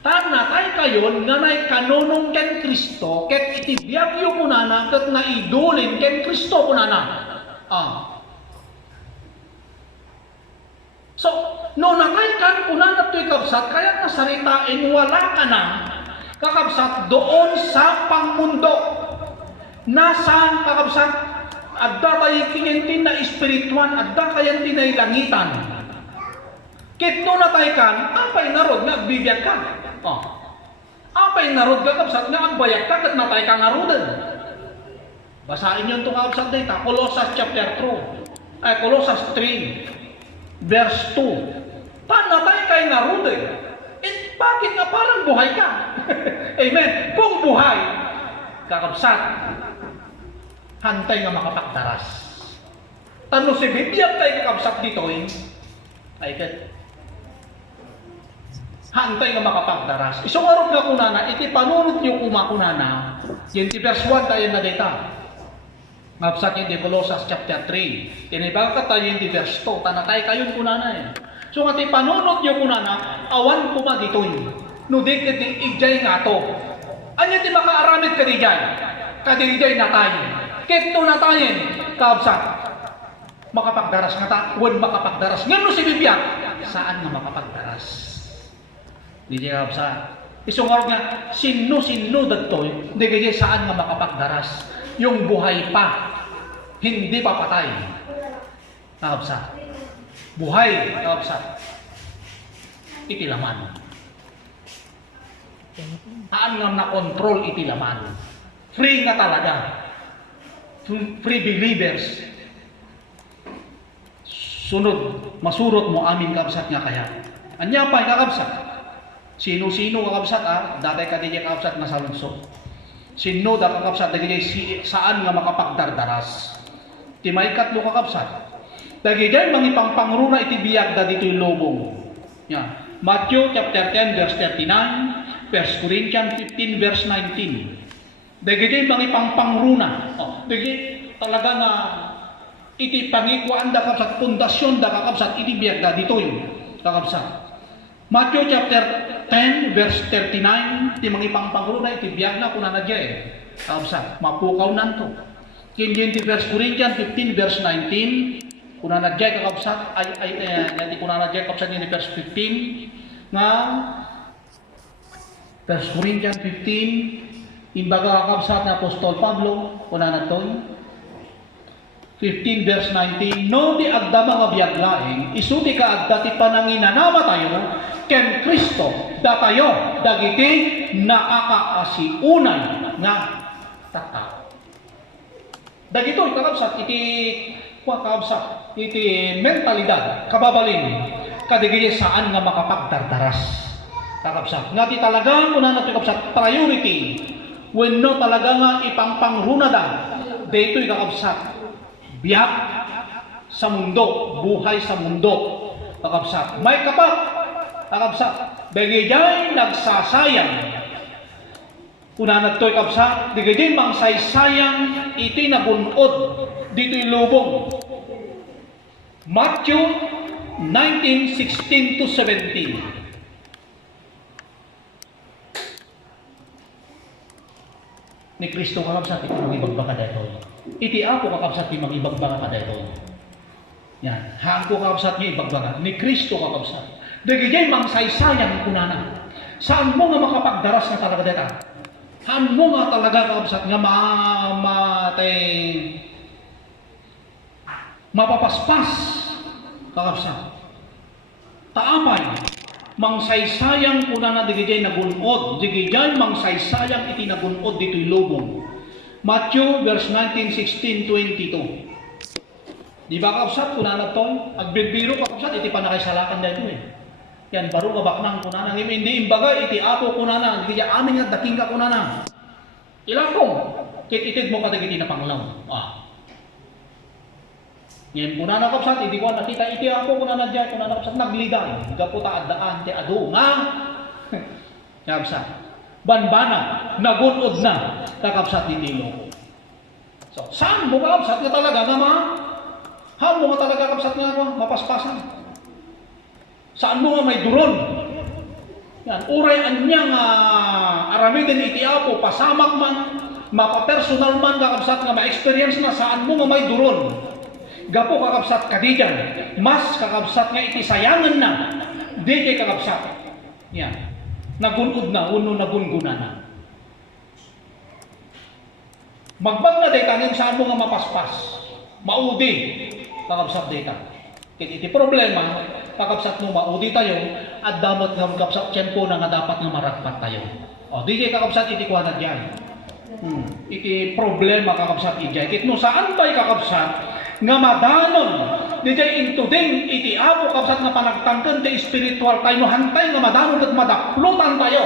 Tan natay kayon nga nay kanunong ken Kristo ket iti biyagyo kunana ket naidulin ken Kristo kunana. So, no natay kan kunana to'y kabsat, kaya nasaritain wala ka na kakabsat doon sa pangmundo. Nasa kakabsat adda tayo kinyentin na espirituan, adda kayantin na ilangitan. Kito na tayo kan, apay narod nga agbibiyag ka. Apay narod ka kapsat nga agbayag ka, kat na tayo ka ngarudan. Basahin nyo itong kapsat data, Colossus chapter 3, Colossus 3, verse 2. Paano tayo kayo ngarudan? Bakit nga parang buhay ka? Amen. Kung buhay, kakabsat, hantay nga makapagdaras. Tano si Biblia tayo kakabsat dito ay kat hantay nga makapagdaras. Isong arot nga kunana, iti panunod nyo kumakunana, yung verse 1 tayo na data. Ngapsat yung di Colossus chapter 3. Tinibaga ka tayo yung verse 2, tanatay kayo kunana So nga ti panunod nyo kunana, awan kuma ditoy. Nudig ka ti ijay nga to. Anya ti makaaramid ka di jay? Kadijay na tayo. Kito na tayo, kaabsat. Makapagdaras nga ta, huwag makapagdaras. Ngayon si Biblia, saan nga makapagdaras? Hindi kaabsat. Isungarog nga, sino-sino dagtoy, hindi kaya saan nga makapagdaras. Yung buhay pa, hindi pa patay. Kaabsat. Buhay, kaabsat. Itilaman. Aan nga na control iti laman. Free nga talaga. Free believers. Sunod, masurot mo amin kabsat nga kaya. Anya pa kakabsat. Sino-sino kakabsat Dati ka di kakabsat nga salunso. Sino da kakabsat dagiti saan nga makapagdardaras. Ti may katlo kakabsat. Dagiti mangipangpangruna iti biyag da dito'y lobong. Yan. Matthew chapter 10 verse 39, 1 Corinthians 15 verse 19. Dagiti mangipangpangruna. Dagiti talaga nga iti pangikuan da kakabsat, pundasyon da kakabsat iti biyag da dito'y kakabsat. Matthew chapter 10 verse 39, ti mangipangpangruna iti biyag na kunan na kakabsat, mapukaw nanto. Kinjin ti 1 Corinthians 15 verse 19, kunan na kakabsat, ti kunan na kakabsat ni verse 15, nga 1 Corinthians 15, imbaga kakabsat na Apostol Pablo, kunan na to'y 15 verse 19, no di agda mga biyaglaeng, isu di ka agda ti pananginanama tayo, ken Kristo, datayo, dagiti nakakaasiunay nga tattao. Dagito, kakabsat, iti mentalidad, kababalin, kadigiti saan nga makapagdardaras. Kakabsat, nga di talaga, una na kakabsat, priority, when no talaga nga ipangpangrunada, dito'y kakabsat, biyak sa mundo, buhay sa mundo, kakabsat. May kapat, kakabsat, bagay nagsasayang. Una nagtoy kakabsat, digay mangsaysayang iti nabunod dito'y lubong. Matthew 19:16 to 17. Ni Kristo kakabsat, iti magibagbaga dito. Iti ako kakabsat, iti magibagbaga ka dito. Yan. Haan ko kakabsat niya ibagbaga. Ni Kristo kakabsat. Dagijay mangsaysayang kunana. Saan mo nga makapagdaras na talaga dito? Haan mo nga talaga kakabsat nga mapapaspas kakabsat. Taamay. Mangsaysayang kuna na digijay nagunod, digijay mangsaysayang iti nagunod dito'y lubong. Matthew verse 19, 16, 22. Di ba kausap kuna na to? Agbibiro kausap iti panakaisalakan dito Yan baro kabaknang kuna na hindi imbaga iti apo kuna na, digijay amin nga daking ka kuna na. Ilakong kititid mo kadigiti na panglaw. Ngayon, kuna na kapsat, hindi ko nakita iti ako, kuna na dyan, kuna na kapsat, nagliday. Gaputa adaan, ti ado, nga. Kapsat. Banbana, nagunod na, kakapsat iti loko. So, saan mo kapsat nga talaga nga haan mo nga talaga kapsat nga mapaspasan? Saan mo nga may duron? Yan, urayan niya nga aramidin iti ako, pasamak man, mapapersonal man kakapsat nga ma-experience na saan mo nga may duron. Gapo kakabsat kadijan, mas kakabsat nga iti sayangan na, di kay kakabsat. Yan. Nagunod na, uno nagunguna na. Magbag na dayta ngayon saan mo nga mapaspas. Maudi, kakabsat dayta. Iti problema, kakabsat mo maudi tayo, at dapat nga kakabsat tiyempo na nga dapat nga maragpat tayo. Di kay kakabsat iti kuha na dyan. Iti problema kakabsat ijay. Kit no saan ba'y kakabsat, nga madanon dijay intuding iti apo kapsat nga panagtangken ti spiritual tayo no hantay nga madanon ket madaplutan tayo.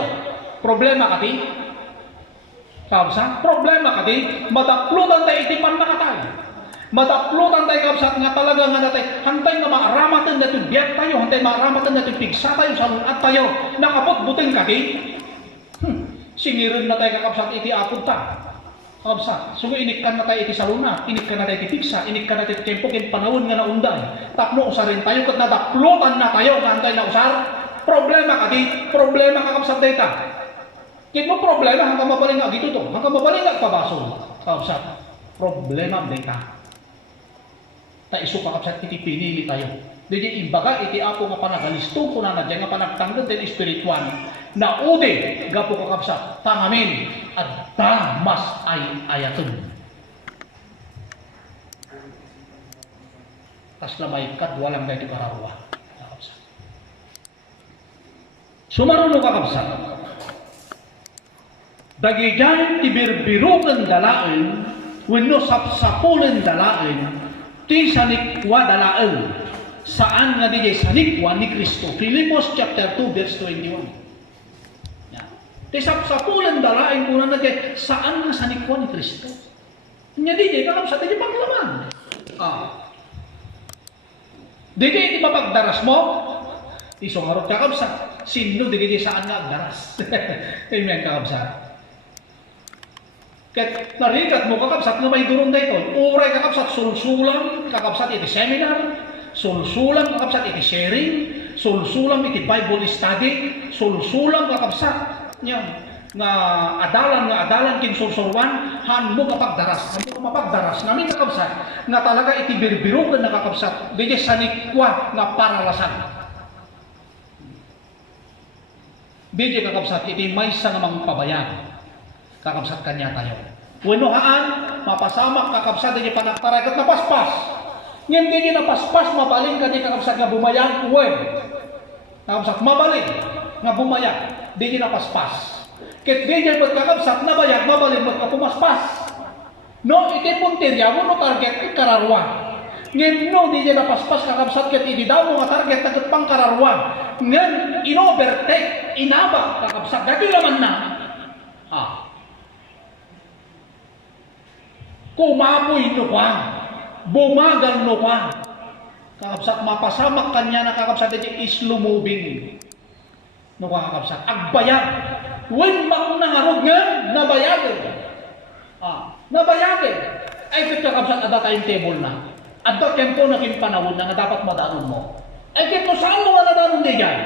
Problema kati kapsat, problema kati madaplutan tayo iti pannakatay. Madaplutan tayo kapsat nga talaga nga natay hantay nga maaramaten dati biyak tayo, hantay maaramaten dati pigsa tayo sa lunat tayo. Nakabot buting kati. Singiren na tayo kakapsat iti apo ta. Kapsat, so inikkan na tayo iti saluna, inikkan na tayo iti pigsa, inikkan na tayo iti tempo, kin panahon nga naundan. Tapno usarin tayo, kat nadaplutan na tayo, nantay na usar. Problema kati, problema kakapsat data. Kit mo problema, hanggang mabaling nga gito to, hanggang mabaling nga kabasol. Kapsat, problema data. Ta iso kakapsat iti pinili tayo. Dili imbaga iti apo nga panagalisto ko na dyan nga panagtanggan din espiritual. Naude, gapo kakapsat, tangamin, at mas ay ayatun. Tas lamay kat walang dahito kararuwa. Kakapsat. Sumaruno kakapsat. Dagijay ti birbirugan dalaen, wenno sapsapulen dalaen, ti sanikwa dalaen. Saan nga di sanikwa ni Kristo? Filipos chapter 2 verse 21. Yan. Ti sapsapulen dalaen kuna na di saan nga sanikwa ni Kristo? Nya di kakam sa ti paglaman. Di ti mapagdaras mo? Isungarot kakam sa sino di saan nga agdaras. Amen kakam sa. Ket narigat mo kakabsat na may durong dayto. Uray kakabsat sulsulam, kakabsat iti seminar, sulsulam kakabsat iti sharing, sulsulam iti Bible study, sulsulam kakabsat nya nga adalan kin sursurwan han mo kapagdaras. Han mo mapagdaras namin kakabsat nga talaga iti birbirugan na kakabsat. Di sanikwa nga paralasan. Di kakabsat iti maysa namang pabayag. Kakabsat kanya tayo. Wano haan, mapasamak kakabsat di panagtaray kat napaspas. Ngayon di napaspas, mabaling ka di kakabsat nga bumayag, uwen. Kakabsat, mabaling nga bumayag, di napaspas. Kit di kakabsat, nabayag, mabaling ka pumaspas. No, iti puntirya, wano target kararwa. Ngayon no, di napaspas kakabsat, kit hindi daw mo nga target na pang kararwa. Ngayon, in-overtake, inaba kakabsat, gato naman na. Kumapoy no ka, bumagal no ka. Kakabsat, mapasamak kanya na kakabsat iti is lumubing. No ka kakabsat, agbayag. When mak nangarog nga, nabayagin. Nabayagin. Ay kit kakabsat, ada timetable na. Ada tempo na kinpanawon na nga dapat madanon mo. Ay kit no saan mo nga nadanon di yan?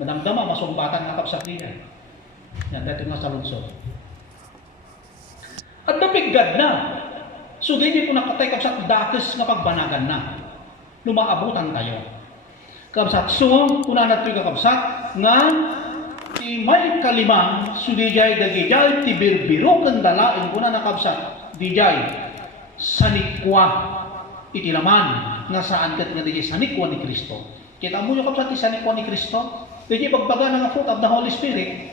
Madamdama, masumbatan kakabsat niya. Yan, dito na sa lunsod. At napigad na. So, hindi po nakatay kapsat datis nga pagbanagan na. Lumaabutan tayo. Kapsat, so, kuna na ito kapsat, nga, may kalimang, so dijay dagijay, tibirbiro kandalain, kuna na kapsat, dijay, sanikwa, itilaman, nga saan kat nga dijay sanikwa ni Kristo. Kita mo yung kapsat, sanikwa ni Kristo, dijay pagbaga ng fruit of the Holy Spirit,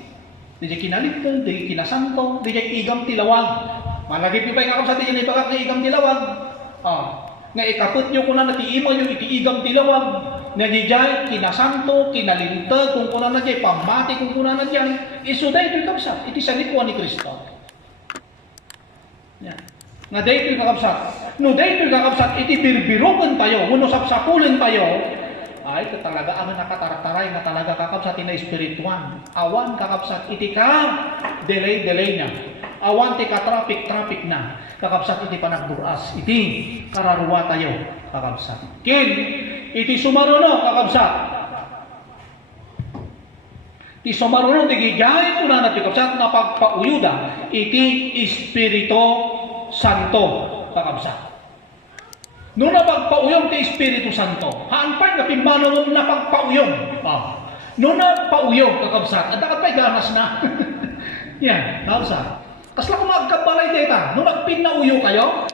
dijay kinaligtong, dijay kinasanto, dijay igam tilawag. Malagi pipay nga kapsat, dijay ipagak na igam tilawag. Nga ikapot nyo kuna na tiima yung itiigam tilawag. Nga dijay kinasanto, kinalintag, kung kuna na dijay pamati, kung kuna na dijay. Isuday ito'y kapsat, iti sanikwa ni Kristo. Yan. Nga day ito'y kakapsat. No day ito'y kakapsat, iti birbirugan tayo, uno sapsapulen tayo, ay talaga ang nakataraktaray nga talaga kakapsat ina espirituan. Awan kakapsat iti ka delay na. Awan ti ka traffic na. Kakapsat iti panagduras. Iti kararwa tayo kakapsat. Kin iti sumaruno kakapsat. Iti sumaruno ti gigay una na ti kakapsat na pagpauyuda iti Espiritu Santo kakapsat. Nung napagpauyong ti Espiritu Santo, haanpay na pimbano nung napagpauyong. Nung napagpauyong, kakabsat, at nakapay ganas na. Yan, kakabsat. Kasla kung magkabalay dita, nung nagpinauyo kayo,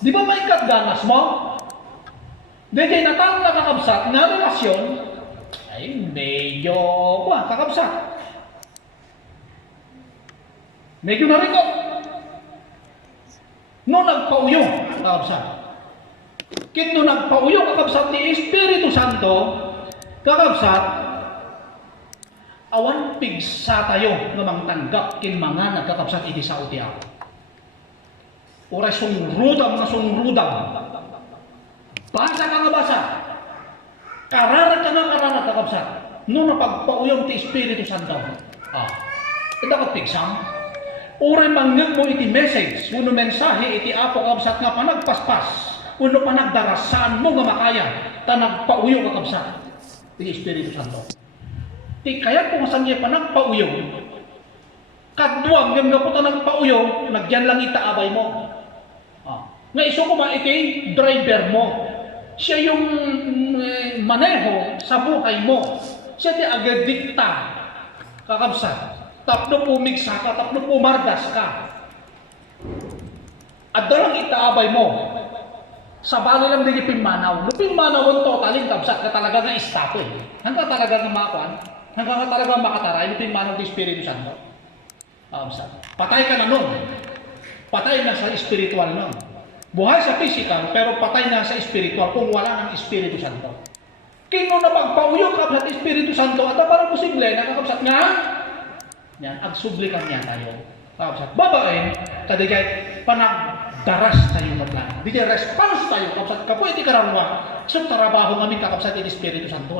di ba may ganas mo? Dede natang na kakabsat, nga relasyon, ay medyo, kakabsat. Medyo narikot. Nung nagpauyong, kakabsat. Kit no nagpauyong kakabsat ni Espiritu Santo, kakabsat, awan pigsa tayo nga mangtanggap kin mga nagkakabsat iti sa utiaw. Oray sungrudam na sungrudam. Basa ka nga basa. Kararat ka nga kararat kakabsat. No napagpauyong ti Espiritu Santo. Dapat pigsam. Oray mangyag mo iti message, uno mensahe iti apo kakabsat nga panagpaspas. Uno pa nagdarasaan mo nga makaya, ta nagpauyo kakabsat. Iti Espiritu Santo. Ti kaya kung saan niya pa nagpauyo, kadwag nga po ta nagpauyo, nagyan lang itaabay mo. Nga iso ko iti driver mo. Siya yung maneho sa buhay mo. Siya ti agadikta kakabsat. Tapno pumigsa ka, tapno pumardas ka. At dalang itaabay mo. Sa bali lang din yung pimanaw. No pimanaw ang totaling kabsat ka talaga nga istato eh. Hanggang talaga nga makakuan. Hanggang talaga makataray. No pimanaw ng Espiritu Santo. Patay ka na nun. Patay na sa spiritual nun. Buhay sa physical, pero patay na sa spiritual kung wala ng Espiritu Santo. Kino na pagpauyok ka sa Espiritu Santo, at parang posible, nakakapsat nga, yan, agsublikan niya tayo. Kapsat, babae, kadigay, panagdaras tayo ng plan. Di response tayo, kapsat, kapuiti karamwa, so trabaho namin kakapsat yung Espiritu Santo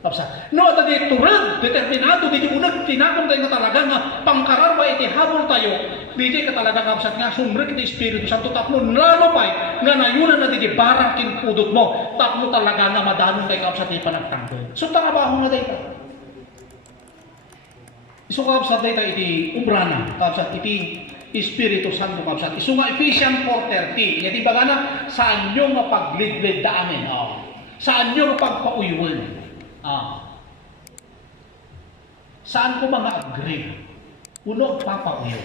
Kapsat, no, at di turad, determinado, di unag, tinakong tayo na talaga nga, pangkararwa, iti habol tayo, di ka talaga kapsat nga, sumrik iti Espiritu Santo, tapno lalo pa, nga nayunan na di barang kinpudot mo, tapno talaga nga madanong tayo kapsat yung panagtanggol. So trabaho na tayo. Isu kapsat tayo iti ubrana, kapsat iti Espiritu Santo kapsat. Isu nga Ephesians 4:30, iti bagana, saan nyo nga paglidlid daanin, saan nyo nga pagpauyuan. Saan ko mga agree? Uno, papauyo.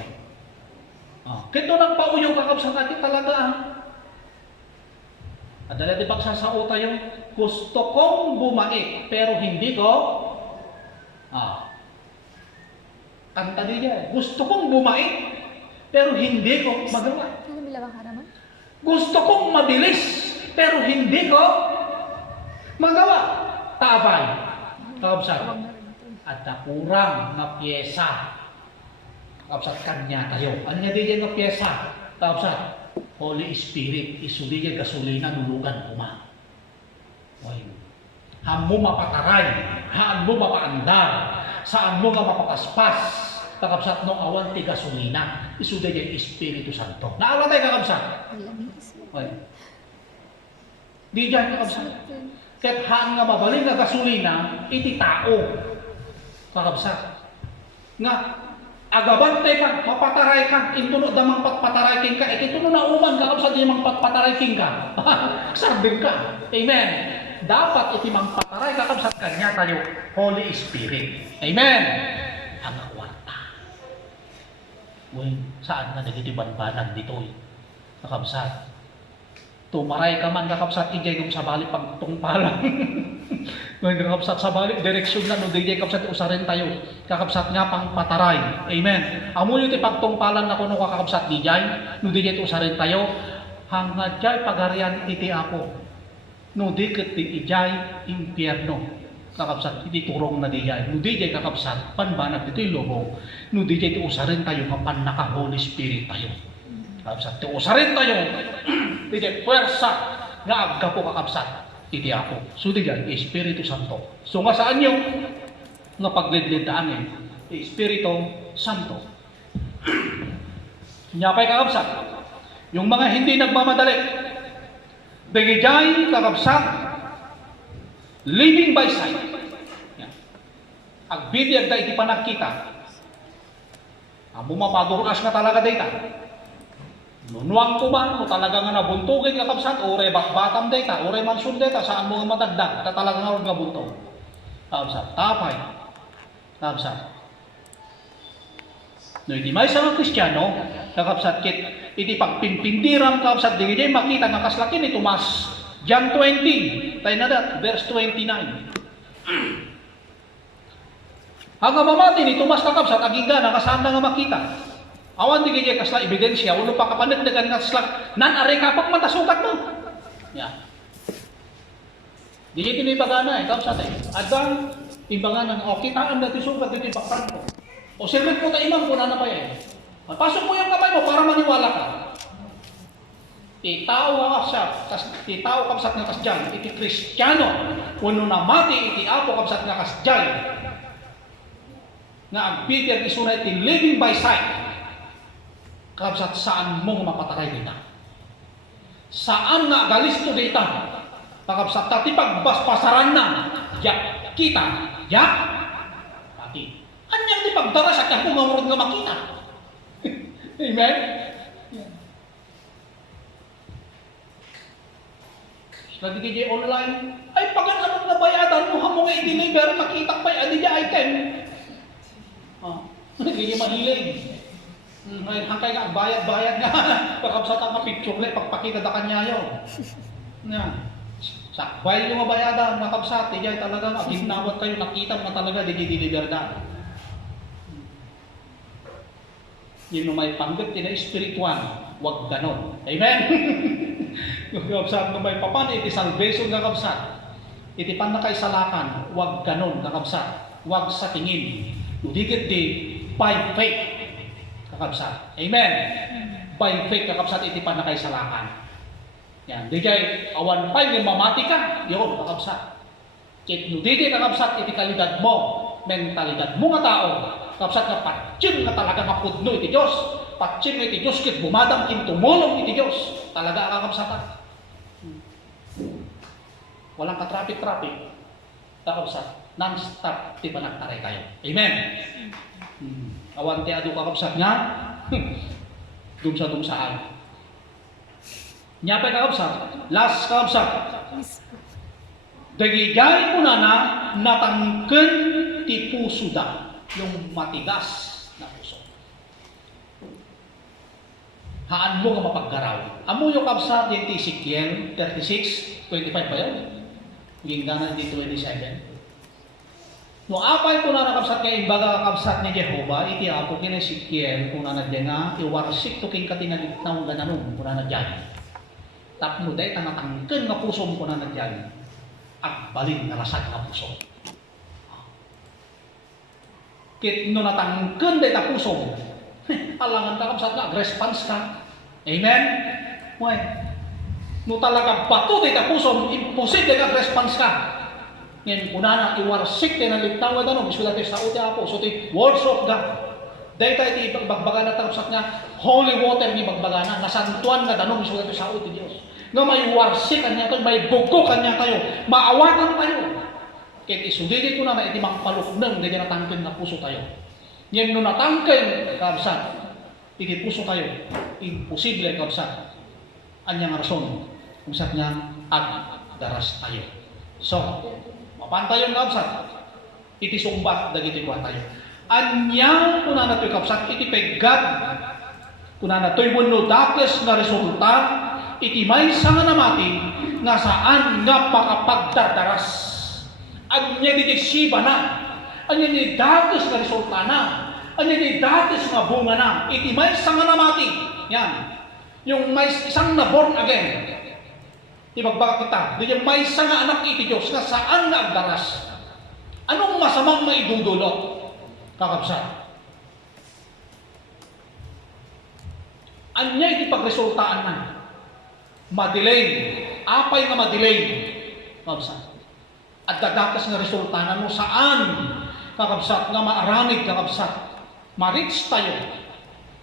Kito nang pauyo kakapsat natin talaga. At dahil di pagsasao tayo, gusto kong bumait, pero hindi ko, kanta niya, gusto kong bumait, pero hindi ko magawa. Ano bilawang haraman? Gusto kong mabilis, pero hindi ko magawa. Tabay, kapsat, at kurang na pyesa. Kapsat kanya tayo. Ano nga din yung pyesa? Kapsat, Holy Spirit, isuli yung gasolina, nulugan kuma. Haan mo mapataray, haan mo mapaandar, saan mo nga mapapaspas, kakapsat no awan ti gasolina, isuli yung Espiritu Santo. Naawa tayo kakapsat? Di dyan kakapsat. Kahit haan nga mabaling na gasolina, iti tao. Kakabsat. Nga, agabantay ka, mapataray ka, intuno damang patpataray king ka, ikituno na uman, kakabsat yung patpataray king ka. Sardin ka. Amen. Dapat iti mang pataray, kakabsat kanya tayo, Holy Spirit. Amen. Ang kwarta. Saan na nagitibanbanan dito? Kakabsat. Tumaray ka man kakapsat ijay kung sa balik pagtungpalan. Ngayon kakapsat sa balik direksyon na no dijay kapsat usarin tayo. Kakapsat nga pang pataray. Amen. Amo yung pagtungpalan na kuno kakapsat dijay no dijay usarin tayo hangad jay pagarian iti ako. No diket ti ijay impierno. Kakapsat iti turong na dijay. No dijay kakapsat panbanag dito'y lubong. No dijay ti usarin tayo kapan naka Holy Spirit tayo. Kakapsat ti usarin tayo. Iti puwersa nga aggapo kakapsat iti ako. So diyan, Espiritu Santo. So nga saan nyo nga paglidlidaanin? Espiritu Santo. Nyapay kakapsat. Yung mga hindi nagmamadali. Begijay kakapsat living by sight. Agbibiyag da iti panagkita. Amo mapaduras na talaga data. Nunuang ko ba, o talaga nga nabuntugin nga kapsat, ore bakbatam data, ore mansyon data, saan mo nga madagdag, talaga nga buntog. Kapsat, tapay. Kapsat. No, hindi may sa mga Kristiyano, kakapsat kit, iti pagpimpindiram kapsat, di kayo makita nga kaslakin ni Tomas. John 20, tayo na dat, verse 29. Hanggang mamati ni Tomas kakapsat, agingga, nakasaan na nga makita. Awan di kaya kasla ebidensya, ulo pa kapanagdagan nga kasla, nan-ari kapak matasukat mo. Yan. Di kaya tinibagana kapsat Adang, timbangan ng, kitaan na tisukat dito baktan ko. O sirrit mo ta imam ko na pa yan. Pasok mo yung kamay mo para maniwala ka. Itao ka siya, itao kapsat nga kasdyan, iti Kristiyano, uno na mati iti apo kapsat nga kasdyan. Nga ang Peter isunay iti living by sight. Kapsat saan mo mapataray dita? Saan nga galisto dita? Kapsat tati pagbaspasaran na, yak kita, yak pati. Anyang di pagdaras at ako nga urod nga makita. Amen? Lagi kaya online, ay pag-anamot na bayadan mo hamong i-deliver, makita pa yung adidya item. Hindi mahilig. Hangkay nga, bayad nga. Pagkabsat ang picture ulit, pagpakita da kanya yun. Sakbay yung mabayadan, nakabsat, ijay talaga, ginawat kayo, nakita mo na talaga, di deliver na. Yun may panggap na espiritual, wag ganon. Amen? Yung kakabsat no may papan, iti salvation kakabsat. Iti pan na kay salakan, wag ganon kakabsat. Wag sa tingin. Udigit di, by faith kakabsat. Amen? By faith kakabsat, iti pan na kay salakan. Yan, di kay awan pa yung mamati ka, yun kakabsat. Kit no di kakabsat, iti kalidad mo, mentalidad mo nga tao, kapsat nga patsin nga talaga nga pudno iti Diyos. Patsin nga iti Diyos kit bumadang kin tumulong iti Diyos. Talaga kakabsatan. Walang ka-traffic. Kakabsat. Non-stop ti panagtaray kayo. Amen. Awan ti adu kakabsat nga. Dumsa-dumsaan. Nya pa kakabsat. Last kakabsat. Dagigay ko na natangken ti puso da. Yung matigas na puso. Haan mo nga mapaggaraw. Amo yung kabsat din ti Ezekiel 36:25 ba yun? Gingganan di 27. No apay ko na nakabsat kay imbaga kakabsat ni Jehova, iti ako kina Ezekiel kung na nadya nga, iwarsik to king katinalitnaw nga nanon kung na nadyan. Tapno day tanatangken nga puso mo kung na nadyan. Agbalin na lasag nga puso. Kit no natangken day ta puso mo. Alangan ka kapsat nga, response ka. Amen? Why? No talaga bato day ta puso, imposible ka response ka. Ngayon, kunana, iwarsik tayo ng litawad, bisyo natin sa uti ako, so ti words of God. Dahil tayo ti bagbagana tapos nga, holy water ni bagbagana, nasantuan nga danong, bisyo natin sa uti Diyos. Nga may warsik kanya kayo, may bugo kanya kayo, maawatan kayo. Kaya isudili ko na iti mga paluknang, hindi natangkin na puso tayo. Ngayon, no natangkin, kabsat, iti puso tayo, imposible kabsat. Anyang rason, kung saan niya, daras tayo. So, mapantayon kapsat, iti sumbat dagiti kuha tayo. Anyang kuna na to'y kapsat, iti peggad, kuna na to'y munodakes na resulta, iti may nga namati, nga saan nga pakapagdardaras. Anya di siba na, anya di dakes na resulta na, anya di dakes nga bunga na, iti may nga namati. Yan, yung may isang na born again, ibagbaga kita, di may isa nga anak iti Diyos na saan nga agdaras. Anong masamang maidudulot? Kakabsat. Anya iti pagresultaan na. Madelay. Apay nga madelay. Kakabsat. At dadakas nga resultaan mo saan? Kakabsat nga maaramid kakabsat. Ma-reach tayo.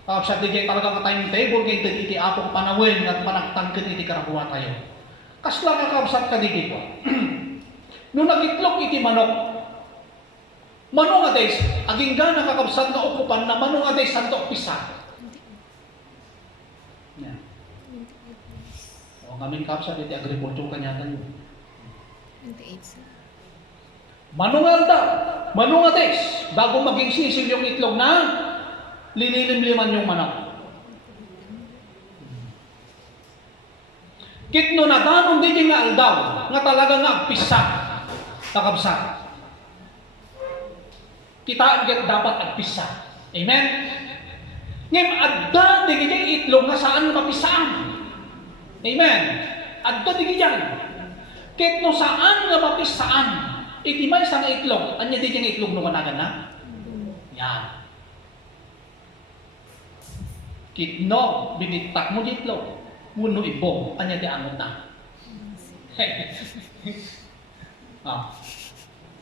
Kakabsat di talaga ka timetable kaya iti apong panawin at panagtangkin iti karabuha tayo. Kasla nga kabsat ka dito ko. Nung nagitlog iti manok, manong nga days, aging gana kakabsat na ukupan na manong nga days santo pisa. Yeah. O ngamin kabsat iti agriculture kanya tayo. Manong nga days, bago maging sisil yung itlog na, linilimliman yung manok. Kitno na danon din nga aldaw, nga talaga nga agpisa, kakabsat. Kita dapat agpisa. Amen? Ngayon, adda din yung itlog nga saan mapisaan. Amen? Adda din yan. Kitno saan nga mapisaan, iti may sa nga itlog, anya din yung itlog nung kanagan na? Yan. Kitno, binitak mo di itlog. Muno ibong, anya di angot na.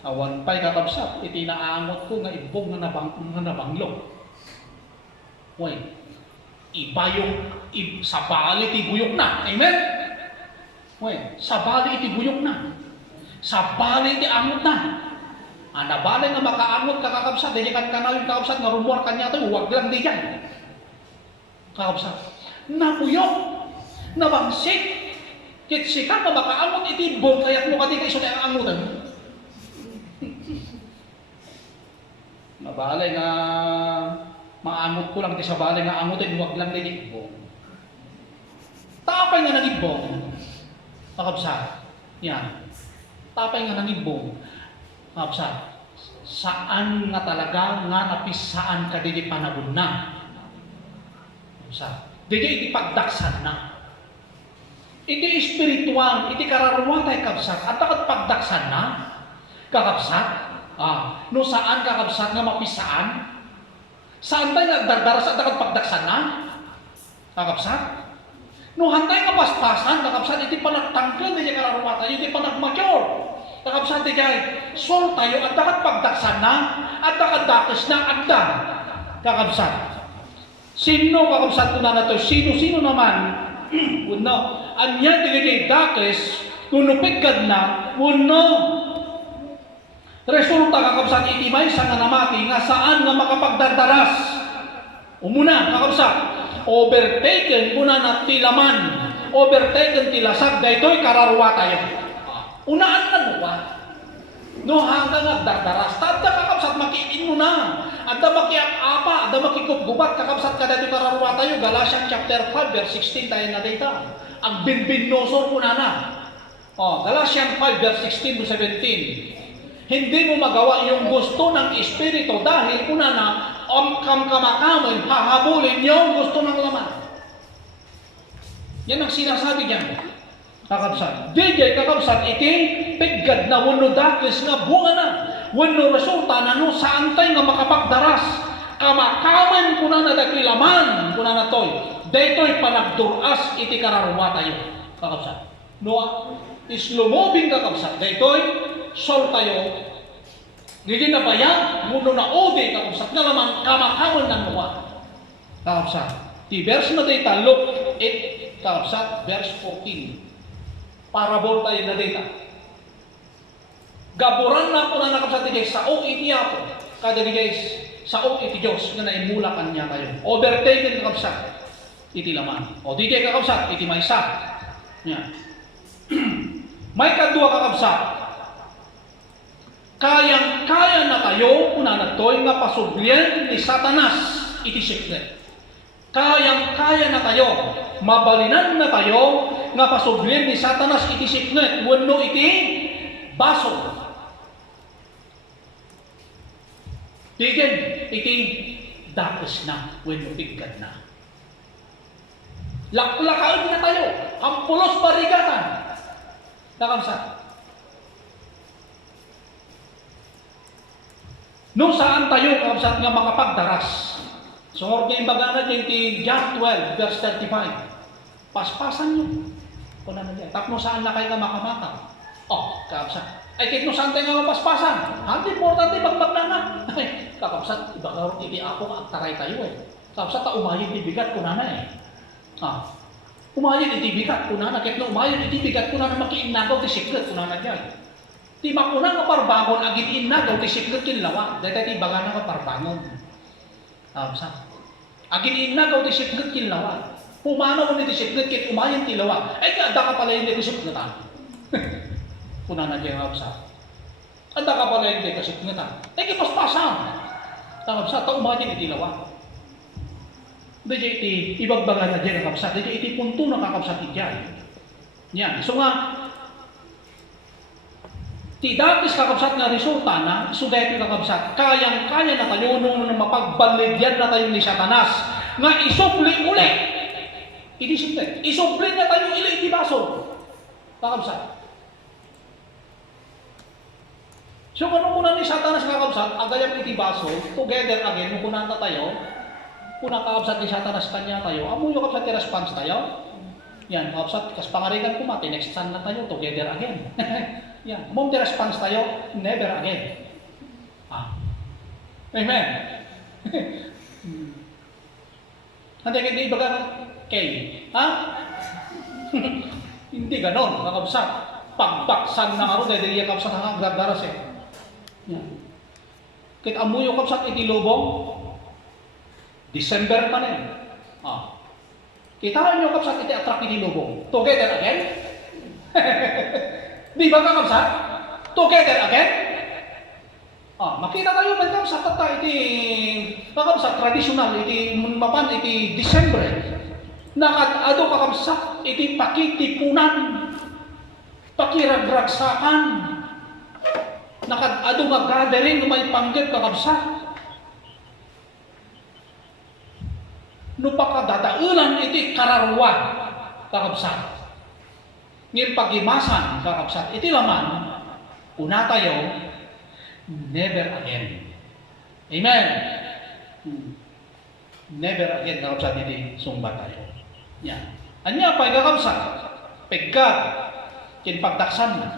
Awan pa'y kakabsat, iti naangot ko nga ibong nga nabanglo. Uy, iba yung sabali iti buyok na. Amen? Uy, sabali iti buyok na. Sabali iti angot na. Nabali nga makaangot ka kakabsat, di kan kanawin kakabsat, nga rumor kanya ito, huwag lang di yan. Kakabsat, napuyok. Nabangsik, kit sikat na makaangot itibong, kaya't mo kati kayo na ang angutan. Nabalay nga, maangot ko lang ti sa balay nga angutan, huwag lang na itibong. Tapay nga nangibong, kakabsat, yan. Tapay nga nangibong, kakabsat, saan nga talaga nga napisaan ka di panabon na? Sa Dili iti pagdaksan na. Iti espiritual, iti kararwa tayo kabsat, at takot pagdaksan na. Kakabsat, no saan kakabsat nga mapisaan? Saan tayo nagdardaras at takot pagdaksan na? Kakabsat? No hantay nga paspasan, kakabsat, iti panagtangklan, iti kararwa tayo, iti panagmature. Kakabsat, iti sol tayo, at takot pagdaksan na, at takot dakis na, agda. Kakabsat. Sino kakabsat ko na to? Sino naman? Uno, anya digay dakis, tunupit gad na, uno. Resulta kakabsat iti may sa nga namati nga saan nga makapagdardaras. Umuna kakabsat, overtaken kuna na tilaman, overtaken tilasag, daytoy kararwa tayo. Unaan na buwan. No hanggang agdardaras, tadda kakabsat makiin mo na. Adda makiak-apa, adda makikupgubat, kakabsat ka dito kararwa tayo, Galatians chapter 5, verse 16 tayo na data. Ang binbinosor po na. Galatians 5, verse 16 to 17. Hindi mo magawa yung gusto ng Espiritu dahil una na, kamakamoy, hahabulin yung gusto ng laman. Yan ang sinasabi niya. Kakabsat. DJ kakabsat, iti piggad na wano dakis nga bunga na. Wano resulta na no saan tayo nga makapagdaras. Kamakaman kuna na dakilaman kuna na toy. Daytoy panagduras iti kararwa tayo. Kakabsat. No, islumobing kakabsat. Daytoy, sol tayo. Hindi na bayan, muno na odi kakabsat. Nga naman kamakaman ng mga. Kakabsat. Di verse na data, Luke 8, kakabsat, verse 14. Parabol tayo na data. Gaburan na po na nakapsat ni sa o iti ako. Kada ni guys, sa o iti Diyos na naimula kanya tayo. Overtaken kakapsat. Iti laman. O di kayo kakapsat, iti may sa. Yan. May kadua kakapsat. Kayang-kaya na tayo, una na to'y nga pasublian ni Satanas. Iti secret. Kayang-kaya na tayo. Mabalinan na tayo nga pasublin ni Satanas iti siknet wenno iti baso. Tigen iti dakes na wenno piggad na. Laklakaon na tayo, ampulos barigatan. Nakamsa. No saan tayo kamsat nga makapagdaras? So orga imbaga na iti John 12 verse 35. Paspasan nyo. Kuna na dyan. Tapno saan na kayo na makamakaw? Kakabsat. Ay, kahit no saan tayo nga mapaspasan. Hindi importante magbagna na. Ay, kakabsat, iba ka rin, hindi ako maagtaray tayo eh. Kakabsat, umayin ibigat kuna na eh. Umayin ibigat kuna na. Kahit no umayin ibigat kuna na makiinagaw, di secret kuna na dyan. Di makuna nga parbangon, agin inagaw, di secret kinlawa. Dahil tayo ibaga na nga parbangon. Kakabsat. Agin inagaw, di secret kinlawa. Pumano ko nito sikret kit umayan tilawa. Ay kada ka pala hindi ko sikretan. Kuna na diyan sa. Kada ka pala hindi ko sikretan. Ay kipaspasan. Tawag sa ta umayan tilawa. Dije iti ibagbaga na diyan kakabsat. Dije iti punto na kakabsat diyan. Yan. So nga ti dapat kakabsat nga resulta na sugay kakabsat. Kayang-kaya na tayo nung mapagbaligyan na tayo ni Satanas nga isupli uli. Idisiplet. Isuplit na tayo iti baso. Kakabsat. So, kung kuna ni Satanas kakabsat, agayang iti baso, together again, kung kuna tayo, kuna kakabsat ni Satanas kanya tayo, amoy yung kakabsat i-response tayo. Yan, kakabsat, kas pangarigan kumati, next time na tayo, together again. Yan, mong response tayo, never again. Amen. Hindi kayo ibaga kay, hindi ganon, kakabsat. Pagbaksan na nga rin, dahil yung kakabsat ang agdardaras eh. Yan. Kit amoy yung kakabsat iti lubong, December pa na Kita yung kakabsat iti attract iti lubong. Together again? Di ba kakabsat? Together again? Makita tayo may kakabsat at iti kakabsat tradisyonal, iti mapan iti December. Nakatado kakabsat, iti pakitipunan, pakiragragsakan, nakatado mag-gathering, may panggap kakabsat. no pakadadaulan iti kararwa kakabsat. Ngil pagimasan kakabsat iti laman una tayo never again. Amen. Never again kakabsat iti sumba tayo. Yan. Anya pa kakabsat pegkag kin pagdaksan na.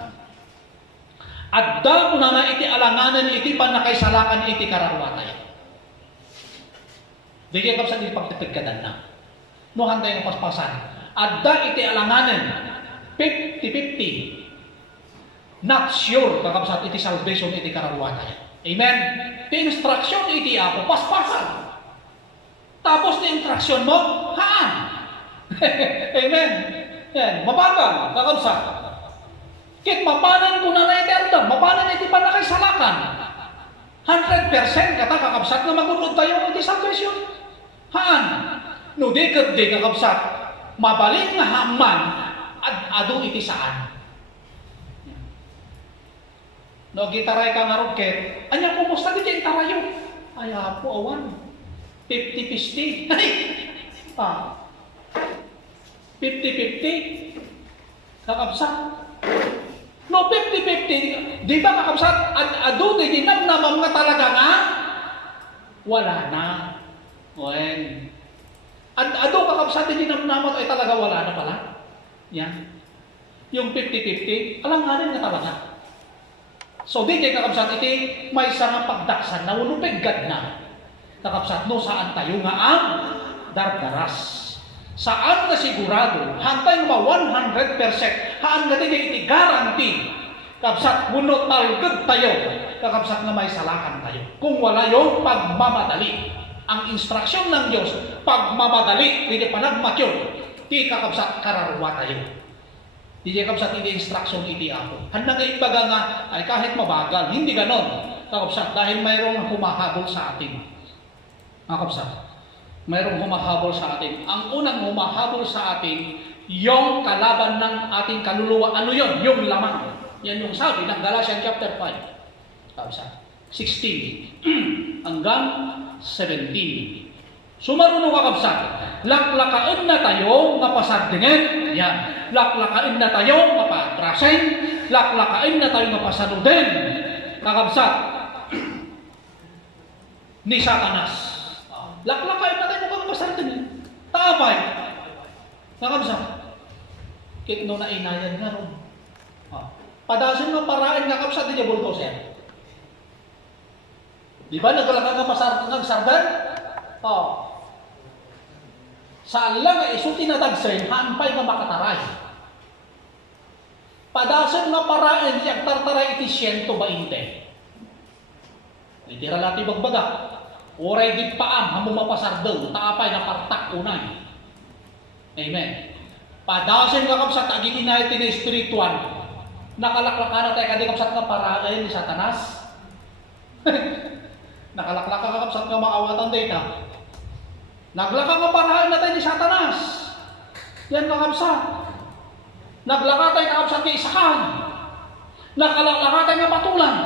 Adda kuna na iti alanganan iti panakaisalakan iti kararwa tayo. Di kaya kapsa di pagtipigkadan na. No hantay ng paspasan. Adda iti alanganan. 50-50. Not sure kakapsat iti salvation iti kararwatan. Amen? Ti instruction iti ako, paspasan. Tapos ti instruction mo, haan. Amen? Yan, mabagal, kakapsat. Kit mapanan ko na iti ardam, mapanan iti panakaisalakan. 100% kata kakapsat na magulod tayo iti salvation. Haan? No, di kakapsat, mabalik nga haman, adu iti saan. No, gitaray ka nga roket, anya kumusta di dyan tarayo? Ay, po, awan. 50-50. Ay, 50-50. Kakabsat. No, 50-50. Di ba kakabsat, adu di dinamnamam nga talaga nga? Wala na. Oen. Ado kakabsat di dinamnamat ay talaga wala na pala. Yan. Yung 50-50, alanganin nga talaga. So, di kay kakabsat iti, may isang pagdaksan na unupigad na. Kakabsat no, saan tayo nga ang dardaras. Saan na sigurado, hantay nga 100%, haan nga iti guarantee. Kakabsat, muno talgad tayo. Kakabsat nga may salakan tayo. Kung wala yung pagmamadali. Ang instruksyon ng Diyos, pagmamadali, hindi panagmatyon, di kakabsat kararwa tayo. Di kakabsat hindi instruksyon iti ako. Handa nga ibaga nga, ay kahit mabagal, hindi ganon. Kakabsat, dahil mayroong humahabol sa atin. Kakabsat, mayroong humahabol sa atin. Ang unang humahabol sa atin, yung kalaban ng ating kaluluwa. Ano yun? Yung laman. Yan yung sabi ng Galatians chapter 5. Kakabsat, 16 hanggang 17. Sumarunong kakabsat, laklakain na tayo nga pasardingen. Yan. Laklakain na tayo nga paatrasin. Laklakain na tayo nga pasanuden. Kakabsat, ni Satanas. Laklakain na tayo nga pasardingen. Taapay. Kakabsat, kitno na inayan nga ron. Padasin nga parain nga kakabsat, di niya bulldozer. Di ba naglalaka nga masardan? Saan lang nga iso tinadagsin, hampay nga makataray. Padasan nga parain, siya tartaray iti 120. Itira lati bagbaga. Oray di paam, hamo mapasardeng, taapay na partak unay. Amen. Padasan nga kapsat, agin inay iti spiritual. Nakalaklaka na tayo kadikapsat nga parain ni Satanas. Nakalaklaka ka kapsat nga maawatan data. Naglaka nga parahan natin ni Satanas. Yan kakabsat. Naglaka tayo kakabsat ni Isakan. Nakalaka tayo nga patulan.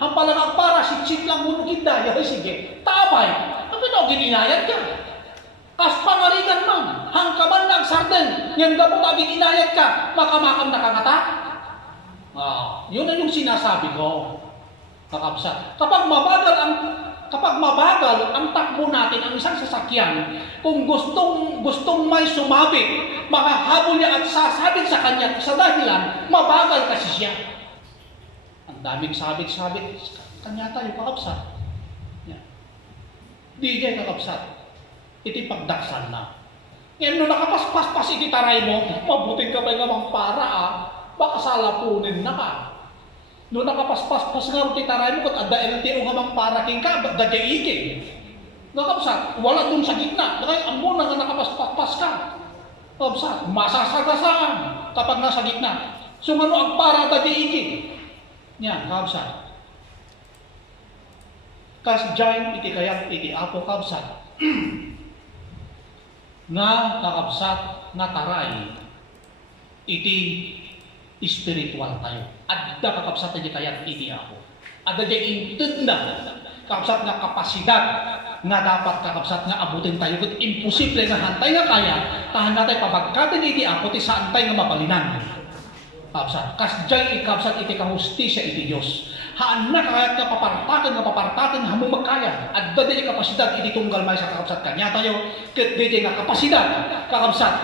Hampalang ang para, sit-sit lang munugid na. Yahay sige, tabay. Ang gano'n, gininayat ka. Kas pangarigan man, hangkaman ng sarden. Yan gabot aging inayat ka, makamakam na kangata. Yun ang yung sinasabi ko. Kakabsat. Kapag mabagal ang takbo natin ang isang sasakyan, kung gustong may sumabit, makahabol niya at sasabit sa kanya sa dahilan, mabagal kasi siya. Ang daming sabit-sabit, kanya tayo kakabsat. Di kaya kakabsat. Iti pagdaksan na. Ngayon nung nakapaspas iti taray mo, mabuting ka ba namang para baka salapunin na ka. Nung nakapaspas nga iti taray mo, kung adda LTO nga mang para king ka, ba't dadya iking? Kakabsat, wala dun sa gitna. Kaya ang muna nga nakapaspas ka. Kakabsat, masasagasaan kapag nasa gitna. So ano ang para dadya iking? Yan, kakabsat. Kas dyan iti kayang iti apo kakabsat. Nga kakabsat na taray iti spiritual tayo. Adda kakabsat na kayang iti ako. Adda di intend na kakabsat na kapasidad nga dapat kakabsat nga abutin tayo ket imposible nga hantay nga kaya tahan natay pabagkaten iti Apo ti saantay nga mabalinan. Kakabsat, kasjay ikabsat iti kahustisya iti Dios. Haan na kayat nga papartaken hamo magkaya. At dadi kapasidad iti tunggal may sa kakabsat kanya tayo ket didi nga kapasidad kakabsat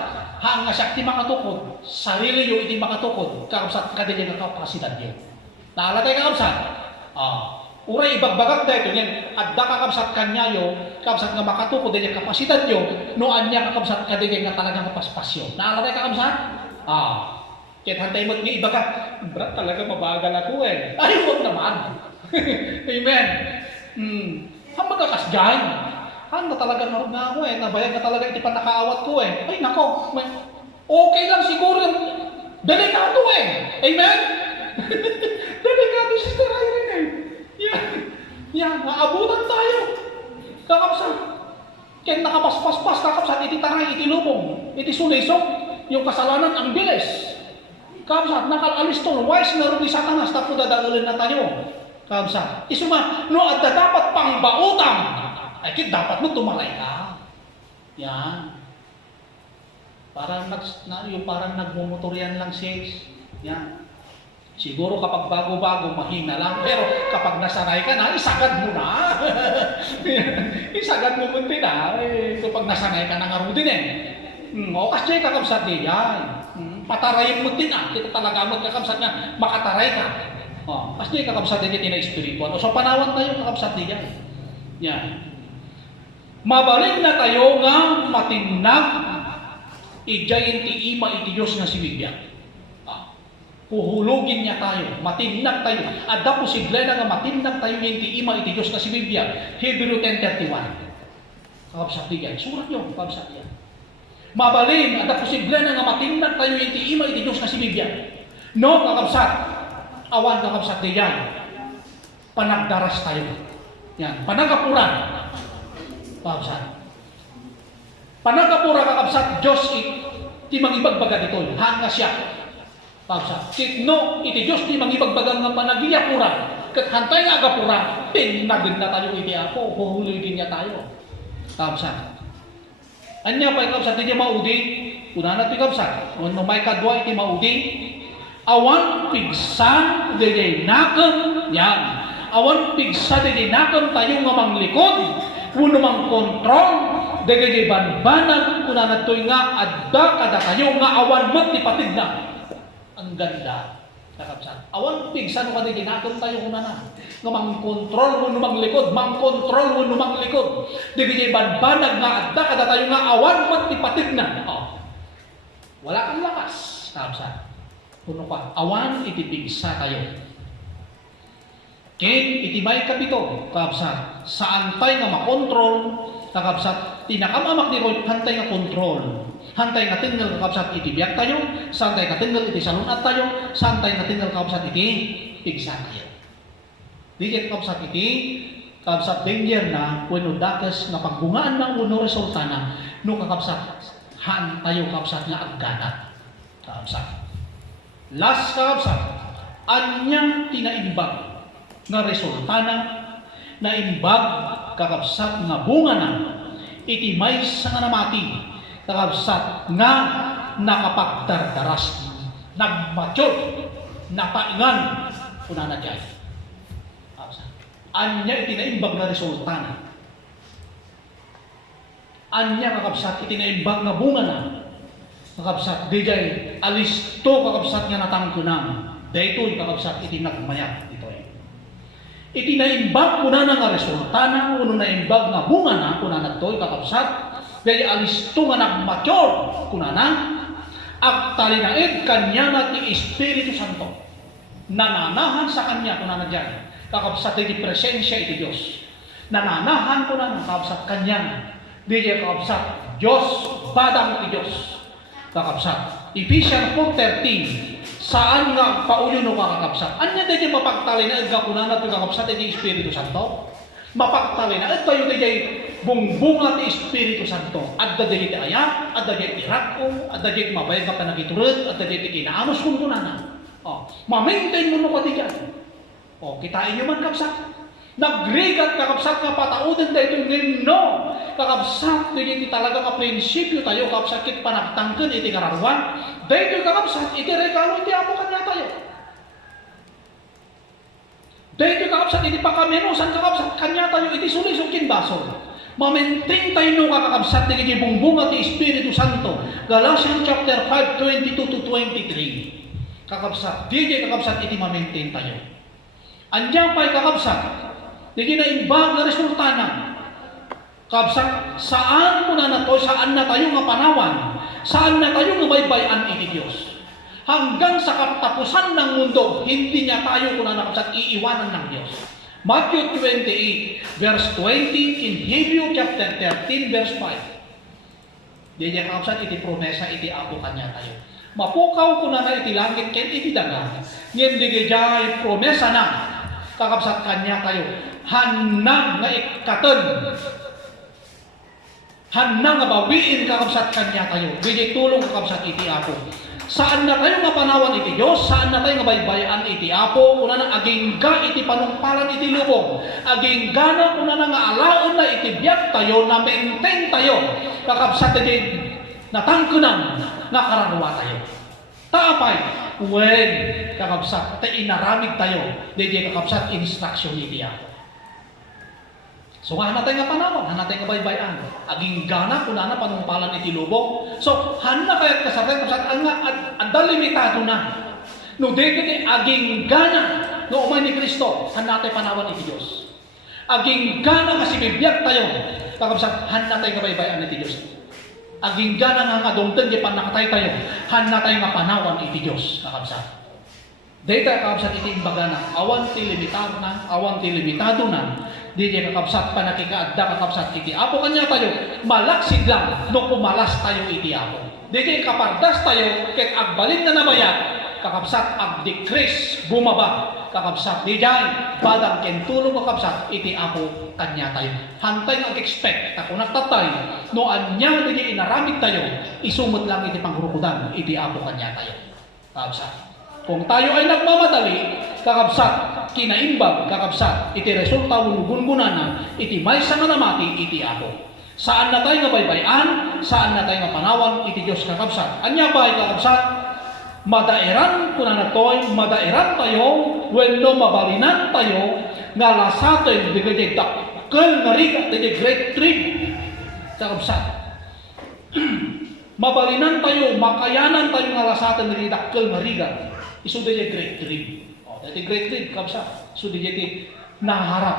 haan nga sakti makatukod sarili yo iti makatukod kakabsat kadidi nga kapasidad yo. Naalatay kakabsat. Uray ibagbagak dahito niyan, at da kakabsat kanya yo, kakabsat nga makatukod din yung kapasidad yo, noan niya kakabsat ka din nga talagang kapaspasyo. Naalatay kakabsat? Kahit hantay mo nga iba ka, brat talaga mabagal ako eh. Ay, huwag naman. Amen. Hamba ka kasdyan. Handa talaga naroon na ako eh, nabayag na talaga iti panakaawat ko eh. Ay, nako, okay lang siguro yung delikado eh. Amen? Delikado, Sister Irene eh. Yan, naabutan tayo. Kakabsat. Kaya nakapaspas-pas, kakabsat, iti taray, iti lubong, iti sulisok, yung kasalanan ang bilis. Kakabsat, nakalalis to, wise na rin ni Satanas, tapo dadalulin na tayo. Kakabsat, isuma, no, at dapat pang bautang, ay kit dapat mo tumalay ka. Yan. Parang, yung parang nagmumotoryan lang sis. Yan. Siguro kapag bago-bago, mahina lang. Pero kapag nasanay ka na, isagad mo na. Isagad mo munti na. Kapag nasanay ka na nga rin din eh. O kasi kakabsat din yan. Patarayin mo din ah. Kita talaga mo kakabsat nga, makataray ka. Kasi kakabsat din yung ina-espiritual. So panawan tayo kakabsat din yan. Yan. Mabalik na tayo nga matinag ijayin ti ima iti Diyos nga si Biblia. Puhulugin niya tayo, matinag tayo. At da posible na nga matinag tayo yung ima iti Diyos na si Biblia. Hebrew 10:31. Kakabsat yan. Surat yun, kakabsat yan. Mabalin, at da posible na nga matinag tayo yung ima iti Diyos na si Biblia. No, kakabsat. Awan kakabsat yan. Panagdaras tayo. Yan, panagapuran. Kakabsat. Panagapura kakabsat, Diyos iti magibagbaga dito. Hanga siya. Kakabsat. Kitno, iti Diyos ti magibagbaga nga panagiyapura. Kat hantay nga agapura, pinagin na tayo iti Apo, huhulugin niya tayo. Kakabsat. Anya pa kakabsat, iti maudi. Una na iti kakabsat. Ano may kadwa iti maudi. Awan pigsa, dede nakam. Yan. Awan pigsa, dede nakam tayo nga manglikod. Puno mang kontrol. Dede banbanan. Una na ito'y nga adda kada tayo nga awan mat ipatid na. Ang ganda, kakabsat. Awan pigsa no kadi ginatong tayo kuna na. Nga mangkontrol mo numang likod, mangkontrol mo numang likod. Di kaya banbanag nga adda kada tayo nga awan mat ipatid na. Wala kang lakas, kakabsat. Puno pa, awan itipigsa tayo. Ken itibay kapito, kakabsat. Saan tayo nga makontrol, kakabsat, tinakamamak ni Roy, hantay nga kontrol. Hantay nga tinggal kakabsat iti biyak tayo, santay nga tinggal iti salunat tayo, santay nga tinggal kakabsat iti pigsa tayo. Di kakabsat iti, kakabsat danger na, wano dakas na pagbungaan na, wano resulta na, no kakabsat, haan tayo kakabsat nga agganat. Kakabsat. Last kakabsat, anyang tinaimbag nga resulta na imbag kakabsat nga bunga na, iti may sa nga namati, kakabsat nga nakapagdardaras, nagmature, napaingan, una na dyan. Anya itinaimbag na resulta na. Anya kakabsat itinaimbag na bunga na. Kakabsat, di jay, alisto kakabsat nga natangko na. Daytoy kakabsat itinagmayat. Itinaimbag kuna na nga resulta na, uno na imbag nga bunga na, kuna na to'y kakabsat, dahil alisto nga nagmature, kuna na, at talinaid kanya na ti Espiritu Santo. Nananahan sa kanya, kuna na dyan, kakabsat iti presensya iti Diyos. Nananahan kuna na, kakabsat kanya, di kakabsat, Diyos, badang iti Diyos. Kakabsat, Ephesians 4:13, saan nga paulo no kakabsat? Anya dito mapagtalinaid ka kuna na ito kakabsat iti Espiritu Santo? Mapagtalinaid tayo dito bungbunga ti Espiritu Santo. Adda dito ayat, adda dito irako, adda dito mabayag ka panagiturut, adda dito kinaamos kung kuna na. Mamaintain mo no ka dito. Kitain nyo man kabsat. Nagrigat kakabsat nga patauden da itong nino. Kakabsat iti talaga ka prinsipyo tayo kakabsat kit panagtangken iti kararwan. Dahito kakabsat iti regalo iti amo kanya tayo. Dahito kakabsat iti pakamenusan kakabsat kanya tayo iti sulisong kinbasol. Mamaintain tayo no kakabsat iti bungbunga ti Espiritu Santo. Galatians chapter 5, 22-23. Kakabsat, di kakabsat iti mamaintain tayo. Andiyan pa'y kakabsat. Di na imbag na resulta na. Kabsak, saan mo na to, saan na tayo nga panawan, saan na tayo nga baybayan iti Diyos. Hanggang sa katapusan ng mundo, hindi niya tayo kung nakabsak iiwanan ng Diyos. Matthew 28, verse 20, in Hebrew chapter 13, verse 5. Di niya kakabsak iti promesa, iti apo kanya tayo. Mapukaw ko na iti langit, ken iti daga. Ngayon di jay promesa na, kakabsat kanya tayo. Hanang nga ikaton. Hanang nga bawiin kakabsat kanya tayo. Bigay tulong kakabsat iti apo. Saan na tayo nga panawan iti Diyos? Saan na tayo nga baybayan iti apo? Kuna nang agingga iti panungpalan iti lubong. Agingga na kuna nang alaon na iti biyak tayo na maintain tayo. Kakabsat iti natangkunan na kararwa tayo. Taapay, when kakabsat, tayo inaramig tayo, di kakabsat instruction iti apo. So, hanatay nga panahon, hanatay nga baybayan. Aging gana, kuna na panumpalan iti lubong. So, hana kaya't kasarap, ang limitado na. No, dito aging gana, no umay ni Kristo, hanatay panawan iti Diyos. Aging gana kasi bibiyag tayo, kakabsat, hanatay nga baybayan iti Diyos. Aging gana nga dongten, di panakatay tayo, hanatay nga panawan iti Diyos, kakabsat. Dito kakabsat iti imbaga na, awan ti limitado na, awan ti limitado na, di kakabsat panakikaadda kakabsat iti apo kanya tayo, malaksid lang no kumalas tayo iti apo. Di kapardas tayo, ket agbalin na nabayag, kakabsat ag-decrease, bumaba, kakabsat di jay, badang kentulong kakabsat iti apo kanya tayo. Hantay ag-expect, ako nagtatay, no anya di inaramid tayo, isumot lang iti pangrukudan, iti apo kanya tayo. Kakabsat. Kung tayo ay nagmamadali, kakabsat, kinaimbag, kakabsat, iti resulta gungunana, iti maysa nga namati, iti apo. Saan na tayo nga baybayan, saan na tayo nga panawan, iti Diyos kakabsat. Anya ba ay kakabsat? Madairan, kuna na to'y, madairan tayo, wenno mabalinan tayo, nga lasatin, di kaya dakkel nga rigat, di great tree, kakabsat. Mabalinan tayo, makayanan tayo nga lasatin, di dakkel nga rigat. Isu dia great dream. Oh, dati great dream kabsa. Isu dia ti naharap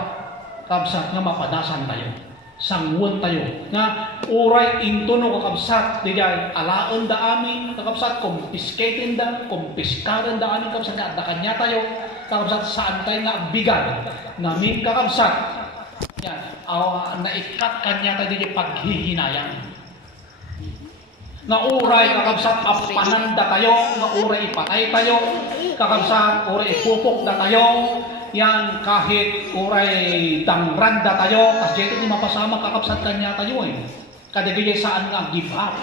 kabsa nga mapadasan tayo. Sangwon tayo nga uray intuno kabsat di alaon da amin kabsat confiscating da, confiscaran da amin kabsat nga da kanya tayo. Kabsat saan tayo nga bigay namin kakabsat. Yan, naikat kanya tayo di paghihinayang. Nga uray kakabsat pananda tayo, nga uray ipatay tayo, kakabsat uray ipupok da tayo, yan kahit uray dangranda tayo, kasi dito ni mapasama kakabsat kanya tayo eh. Kadagay saan nga give up.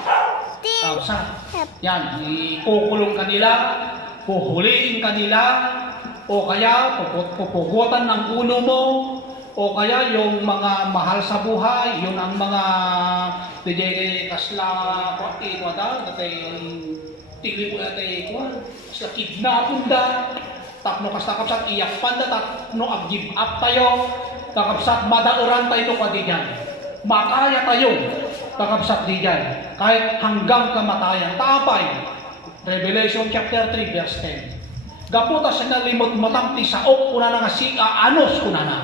Kakabsat, yan, ikukulong kanila, puhuliin kanila, o kaya pupugutan ng uno mo, o kaya yung mga mahal sa buhay, yun ang mga DJ kasla kwati wada natay tili ko natay kuan kasla kidnapon da tapno kasla kapsat iyak panda tapno ag-give up tayo kakapsat madauran tayo no kadiyan makaya tayo kakapsat diyan kahit hanggang kamatayan tapay Revelation chapter 3 verse 10 gaputa sa nalimot matamti sa ok kuna na nga si anos kuna na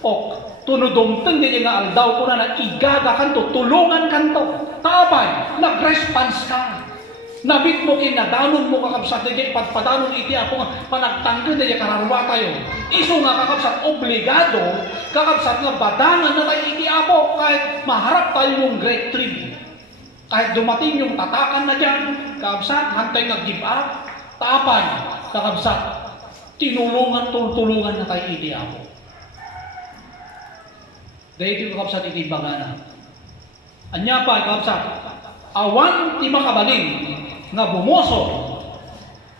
o tunudongteng din nga aldaw ko na igaga kanto, tulungan kanto. Tapay, nag-response ka. Nabit mo kinadanon mo kakabsat, di padanon iti ako nga, panagtanggal di kararwa tayo. Iso nga kakabsat, obligado, kakabsat nga badangan na tayo iti ako, kahit maharap tayo ng great trip. Kahit dumating yung tatakan na dyan, kakabsat, hantay nag-give up, tapay, kakabsat, tulungan na tayo iti ako. Dahil ito kakabsat iti bagana. Anya pa kakabsat, awan ti makabaling nga bumoso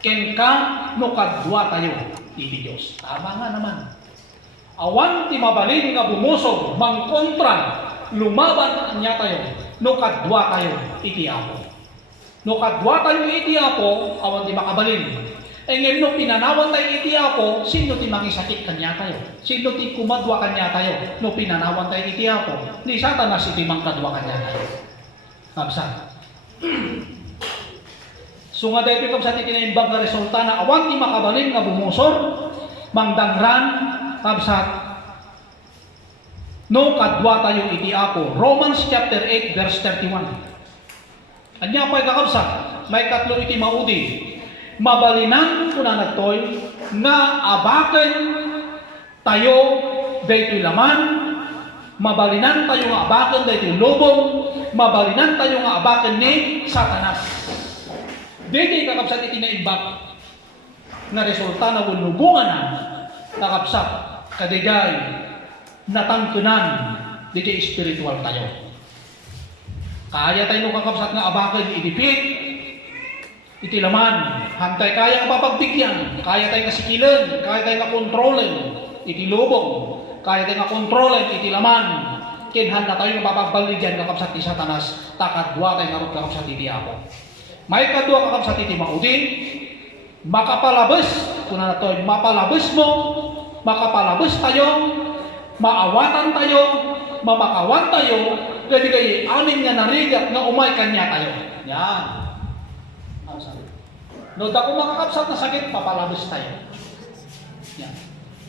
ken ka no kadwa tayo iti Dios. Tama nga naman. Awan ti mabalin nga bumusog, mangkontra, lumaban anya tayo, no kadwa tayo iti Apo. No kadwa tayo iti Apo, awan ti makabalin. E ngayon no pinanawan tayo iti Apo, sino ti mangisakit kanya tayo? Sino ti kumadwa kanya tayo? No pinanawan tayo iti Apo, ni Satanas iti mangkadwa kanya tayo. Kapsa. So nga dahil kapsa ti kinaimbag na resulta na awan ti makabalin nga bumusor, mangdangran, kapsat, no kadwa tayo iti Apo. Romans chapter 8 verse 31. Anya pa'y kakabsat, may katlo iti maudi. Mabalinan ko na nagtoy, nga abaken tayo daytoy laman, mabalinan tayo nga abaken daytoy lubong, mabalinan tayo nga abaken ni Satanas. Dito kakabsat iti naimbag na resulta na wulubungan na kakabsat kadigay natangkunan dito spiritual tayo. Kaya tayo nung kakabsat nga abakan i-defeat, iti laman, hantay kaya ang papagbigyan, kaya tayo kasikilan, kaya tayo kontrolin, iti lubong, kaya tayo kontrolin, iti laman, kinhan na tayo papagbaligan kakabsat ni Satanas, takadwa tayo narot kakabsat iti Apo. May kadwa kakabsat iti maudi, makapalabas, kung na ito, mapalabas mo, makapalabas tayo, maawatan tayo, mamakawan tayo, kasi kayo amin nga narigat nga umay kanya tayo. Yan. No, da kung makakapsat na sakit, mapalabas tayo. Yan.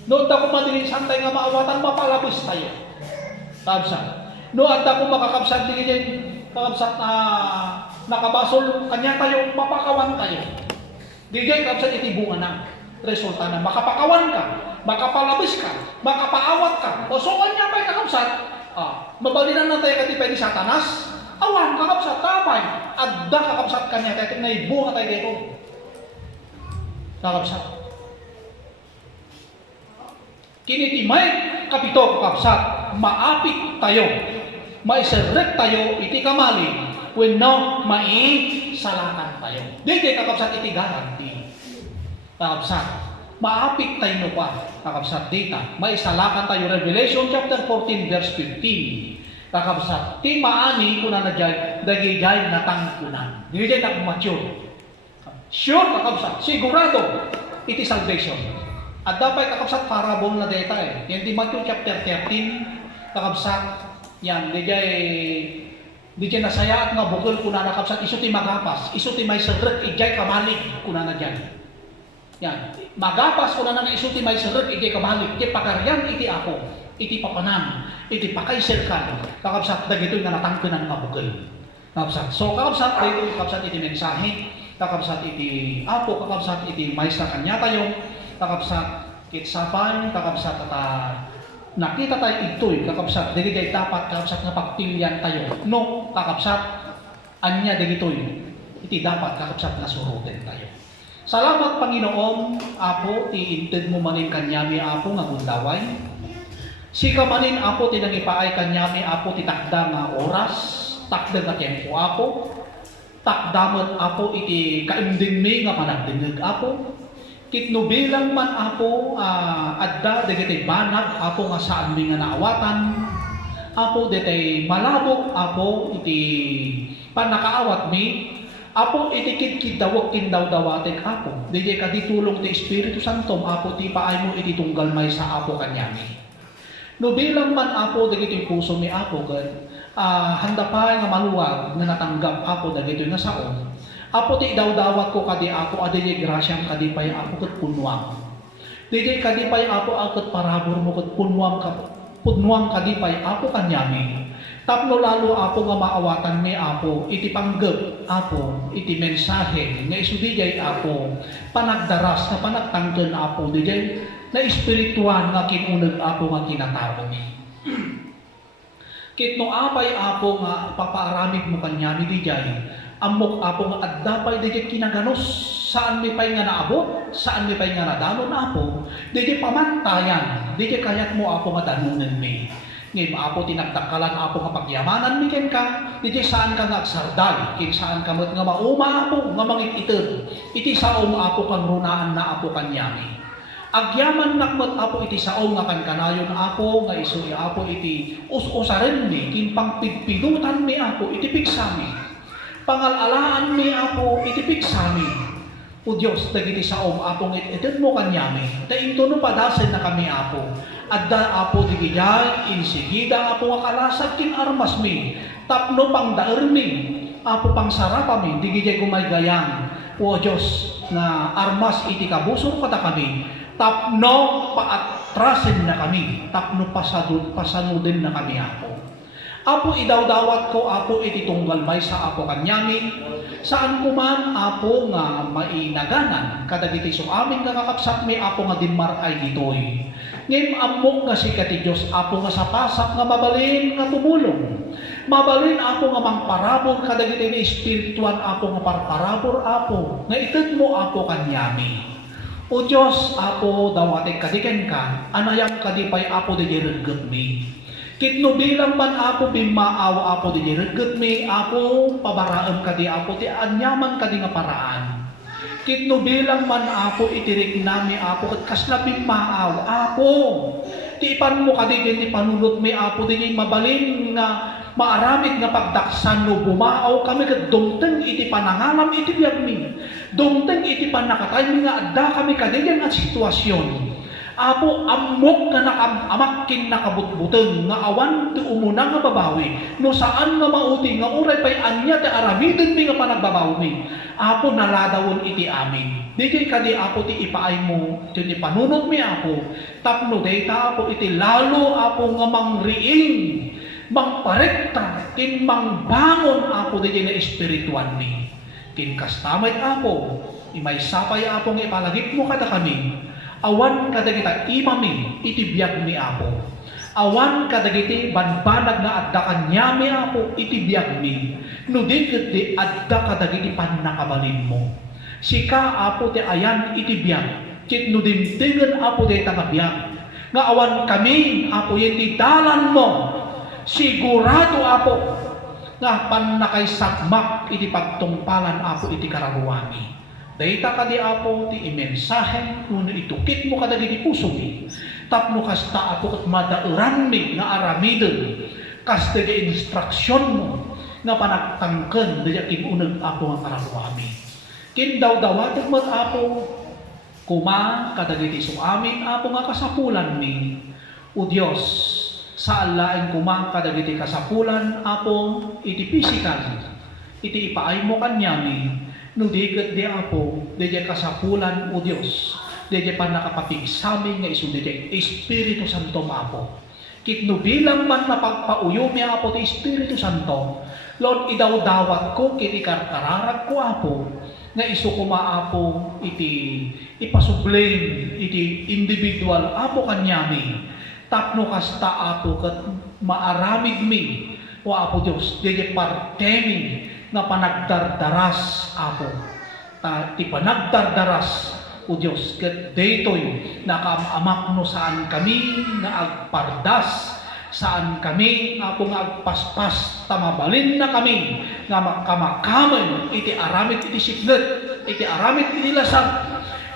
No, da kung madilisan tayo nga maawatan, mapalabas tayo. Kapsat. No, at da kung makakapsat din yan, kakapsat na nakabasol kanya tayo, mapakawan tayo. Di dyan kapsat itibungan na. Resulta na makapakawan ka, makapalabas ka, makapaawat ka. O so kanya pa'y kakapsat, mabalinan na tayo katipay ni Satanas, awan kakapsat, tapay, adda kakapsat kanya, kaya naibunga tayo dito. Kakapsat. Kinitimay, kapito kakapsat, maapit tayo, maiserrek tayo, iti kamali, when no, maisalatan tayo. Dito kakapsat, iti garanti. Kakabsat, maapit tayo no pa, kakabsat data. May isalakan tayo, Revelation chapter 14 verse 15. Kakabsat, ti maani ko na nadjay, dagijay natangkunan. Dagijay na mature. Sure, kakabsat, sigurado, iti salvation. At dapat kakabsat, parabol na data eh. Yan di Matthew chapter 13, kakabsat, yan, dijay nasaya at nga bukol ko na nakabsat, iso ti magapas, iso ti may serret, ijay kamalig ko na nadyan. Yan. Magapas ko na isuti may sarap, iti kabalik, iti pakaryan, iti ako, iti papanan, iti pakaisirkan, kakabsat na gito'y nga natangkinan nga bukal. Kakabsat. So, kakabsat, dito, kakabsat iti mensahe, kakabsat iti apo, kakabsat iti mais na kanya tayo, kakabsat kitsapan, kakabsat at nakita tayo ito'y, kakabsat, dito dapat kakabsat nga pagpilian tayo. No, kakabsat, anya dito'y, iti dapat kakabsat na surutin tayo. Salamat Panginoon, Apo, iinted mo manin kanyami, Apo, nga gundaway. Sika manin, Apo, tinangipaay kanyami, Apo, titakda nga oras, takda nga tempo, Apo. Takdamot, Apo, iti kaimding mi nga panagdinig, Apo. Kitnubilang man, Apo, adda, dagiti banag, Apo, nga saan mi nga naawatan. Apo, detay malabok, Apo, iti panakaawat mi. Apo, itikid kidawak kindaw-dawatek, Apo. Dili ka ditulong ti Espiritu Santo, Apo, ti paay mo iti tunggal may sa Apo kanyami. No bilang man, Apo, dagiti puso mi, Apo, handa pa nga maluwag na natanggap, Apo, dagiti nga saon. Apo, ti daw-dawat ko kadi, Apo, adili grasyang kadi pay, Apo, kat punwang. Dili kadi pay, Apo, akat parabor mo kat punwang kadi pay, Apo, kanyami. Tapno lalo, Apo, nga maawatan ni Apo, iti panggap, Apo, iti mensahe, nga isubigay, Apo, panagdaras, na panagtanggal, Apo, dijay, na espirituan nga kinunag, Apo, nga kinatawag ni. Kitno apay, Apo, nga papaaramig mo kanyami, dijay, amok, Apo, nga addapay, dijay kinaganos, saan may pay nga naabot, saan may pay nga nadano na, Apo, dijay pamantayan, dijay kayat mo, Apo, nga danunan mi. Ngayon, Apo, tinagtakalan, Apo, nga pagyamanan mi ken ka, iti saan ka nga agsarday, kin saan ka nga mauma, Apo, nga mangit itid, iti saom, Apo, kang runaan na, Apo, kanyami. Agyaman nakmat Apo iti saom nga kankanayon Apo nga isuya Apo iti us-usaren mi kin pangpidpidutan mi Apo iti pigsami. Pangalalaan mi Apo iti pigsami. O Diyos, dagiti saom Apo ited mo kanyami. Dainto no padasen na kami Apo. Adda Apo digijay insigida Apo nga kalasag kin armas mi. Tapno pang daer mi. Apo pang sarapa mi digijay gumaygayang. O Diyos na armas iti kabusor kada kami. Tapno paatrasin na kami. Tapno pasanudin na kami Apo. Apo idawdawat ko Apo iti tunggal may sa Apo kanyami. Saan kuman Apo nga mainaganan kadagiti so amin nga kakapsat mi Apo nga dinmar ay ditoy. Ngem amok nga si kati Dios Apo nga sa pasak nga mabalin nga tumulong. Mabalin Apo nga mangparabor kadagiti ni espirituan Apo nga parparabor Apo nga ited mo Apo kanyami. O Dios Apo dawatek kadiken ka anayang kadipay Apo di regget mi. Kitno bilang man Apo bimaaw Apo di regget mi Apo pabaraan kadi Apo ti anyaman kadi nga paraan. Kitno bilang man Apo itirik nami Apo ket kasla bimaaw Apo. Ti ipan mo kadi ti panulot mi Apo di mabalin nga maaramid nga pagdaksan no bumaaw kami ket dumteng iti panangalam iti biag mi. Dumteng iti panakatay mi nga adda kami kadi nga sitwasyon. Apo amok nga nakamakin nakabutbuteng nga awan ti umuna nga babawi no saan nga mauti nga uray pay anya ti aramiden mi nga panagbabawi mi. Apo naladawon iti amin. Di kadi Apo ti ipaay mo ti panunot mi Apo. Tapno dayta Apo iti lalo Apo nga mangriing mangparekta kin mangbangon Apo di na espirituan mi. Kin kastamay Apo imay sapay Apo nga ipalagip mo kada kami. Awan kadagita imami iti biag mi Apo. Awan kadagiti banbanag nga adda kanyami Apo iti biag mi. No di adda kadagiti pannakabalin mo. Sika Apo ti ayan iti biag. Kit no dimtingan Apo di nga biag. Nga awan kami Apo iti dalan mo. Sigurado Apo nga pannakay sakmak iti pagtungpalan Apo iti kararuami. Dayta kadi Apo ti imensahe no itukit mo kadagiti puso mi. Tapno kasta Apo ket madaeran mi nga aramiden kasta ti instruksyon mo nga panagtangken dayta uneg Apo nga kararuami. Kin dawdawatek met Apo kuma kadagiti so amin Apo nga kasapulan mi. O Dios, sa alaen kuma kadagiti kasapulan Apo iti physical iti ipaay mo kanyami. No diget di Apo, di kasapulan o Diyos, di pa nakapapigsami nga iso di Espiritu Santo Apo. Kitno bilang man napagpauyo mi Apo ti Espiritu Santo, Lord idawdawat ko kiti karkararag ko Apo, nga iso kumaapo iti ipasublin iti individual Apo kanyami. Tapno kasta Apo ket maaramid mi o Apo Diyos, di partemi nga panagdardaras Apo. Ti panagdardaras o Diyos ket daytoy nakaamak no saan kami nga agpardas, saan kami Apo nga agpaspas tamabalin na kami nga makamakamen iti aramid iti siklet, iti aramid iti lasag,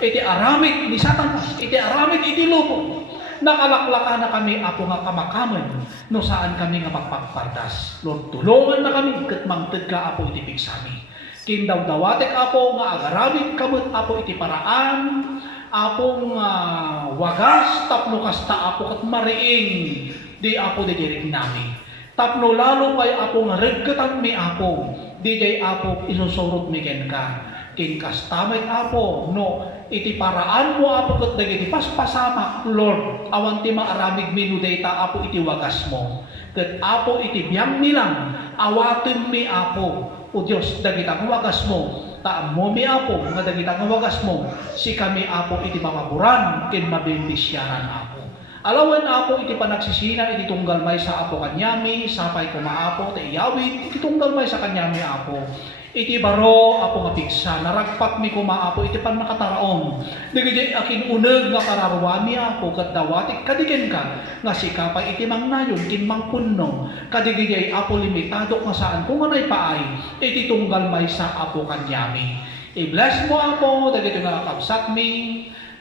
iti aramid ni Satanas, iti aramid iti lupo. Nakalaklaka na kami Apo nga kamakamen no saan kami nga magpagpardas. Lord, tulungan na kami ket mangted ka Apo iti pigsami. Kindawdawatek Apo nga agaramid kamut Apo iti paraan Apo nga wagas tapno kasta Apo ket mariing di Apo di diri nami. Tapno lalo pay Apo nga reggetan mi Apo di Apo isusurot mi ken ka. Kin kastamay Apo no iti paraan mo Apo ket dagiti paspasamak Lord awan ti maaramid mi no dayta Apo iti wagas mo ket Apo iti biang nilang awaten mi Apo o Dios dagita nga wagas mo taam mo mi Apo nga dagita nga wagas mo si kami Apo iti mamaburan ken mabendisyanan Apo. Alawan Apo iti panagsisina iti tunggal may sa Apo kanyami sapay ko maapo ti iyawid iti tunggal may sa kanyami Apo. Iti baro Apo nga piksa naragpat mi kumaapo iti pan nakataraon. Digiti akin uneg nga kararuami Apo ket dawatik kadiken ka nga sikapay iti mangnayon kin mangpunno. Kadigiti Apo limitado nga saan kung anay paay iti tunggal may sa Apo kanyami. I-bless mo Apo dagiti nga kakabsat mi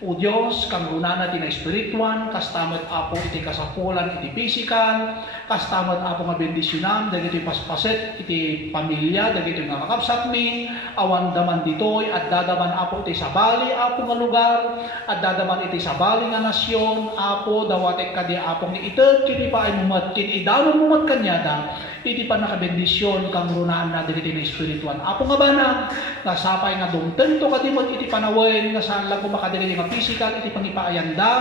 O Dios, kang runana ti na espirituan, kastamad apo iti kasapulan iti physical, kastamad apo nga bendisyonan, dagiti paspaset iti pamilya, dagiti nga kakabsat mi, awan daman ditoy, at dadaman apo iti sabali apo nga lugar, at dadaman iti sabali nga nasyon, apo dawatek kadi apo ni ited, kini pa ay mumat, kin idalon mumat kanyada, iti pa nakabendisyon kang runaan na dagiti na espirituan. Apo nga ba na, nasapay nga dumtento kadimot iti panawen, nga saan lang kumakadagiti nga physical, iti pangipaayanda,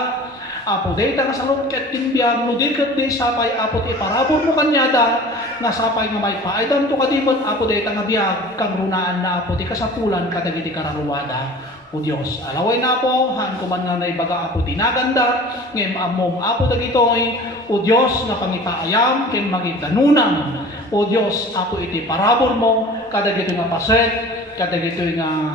apo dayta nga salot ket tinbiag, no di ket di sapay apo ti parabor mo kanyada, nga sapay nga may paaydan to kadimot, apo dayta nga biag, kang runaan na apo ti kasapulan kadagiti kararuada. O Diyos, alaway na po, haan ko man nga naibaga apo tinaganda, ngem amom apo dagitoy, o Diyos nga pangipaayam, ken magidanunam, o Diyos, apo iti parabor mo, kadagito nga paset, kadagito nga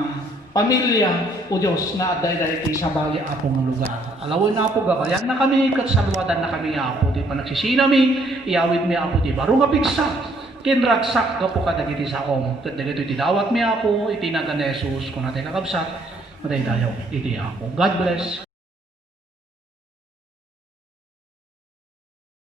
pamilya, o Diyos, nga aday-day iti sabali apo nga lugar. Alaway na po, gagayan na kami, katsalwadan na kami apo, di pa nagsisinami, iawid mi apo, di baro nga pigsak, kinragsak ka po kadagiti sa om. Kadagito iti dawat mi apo, itinagan ni Jesus, kung natin kakabsak, maday dayaw, iti ako. God bless.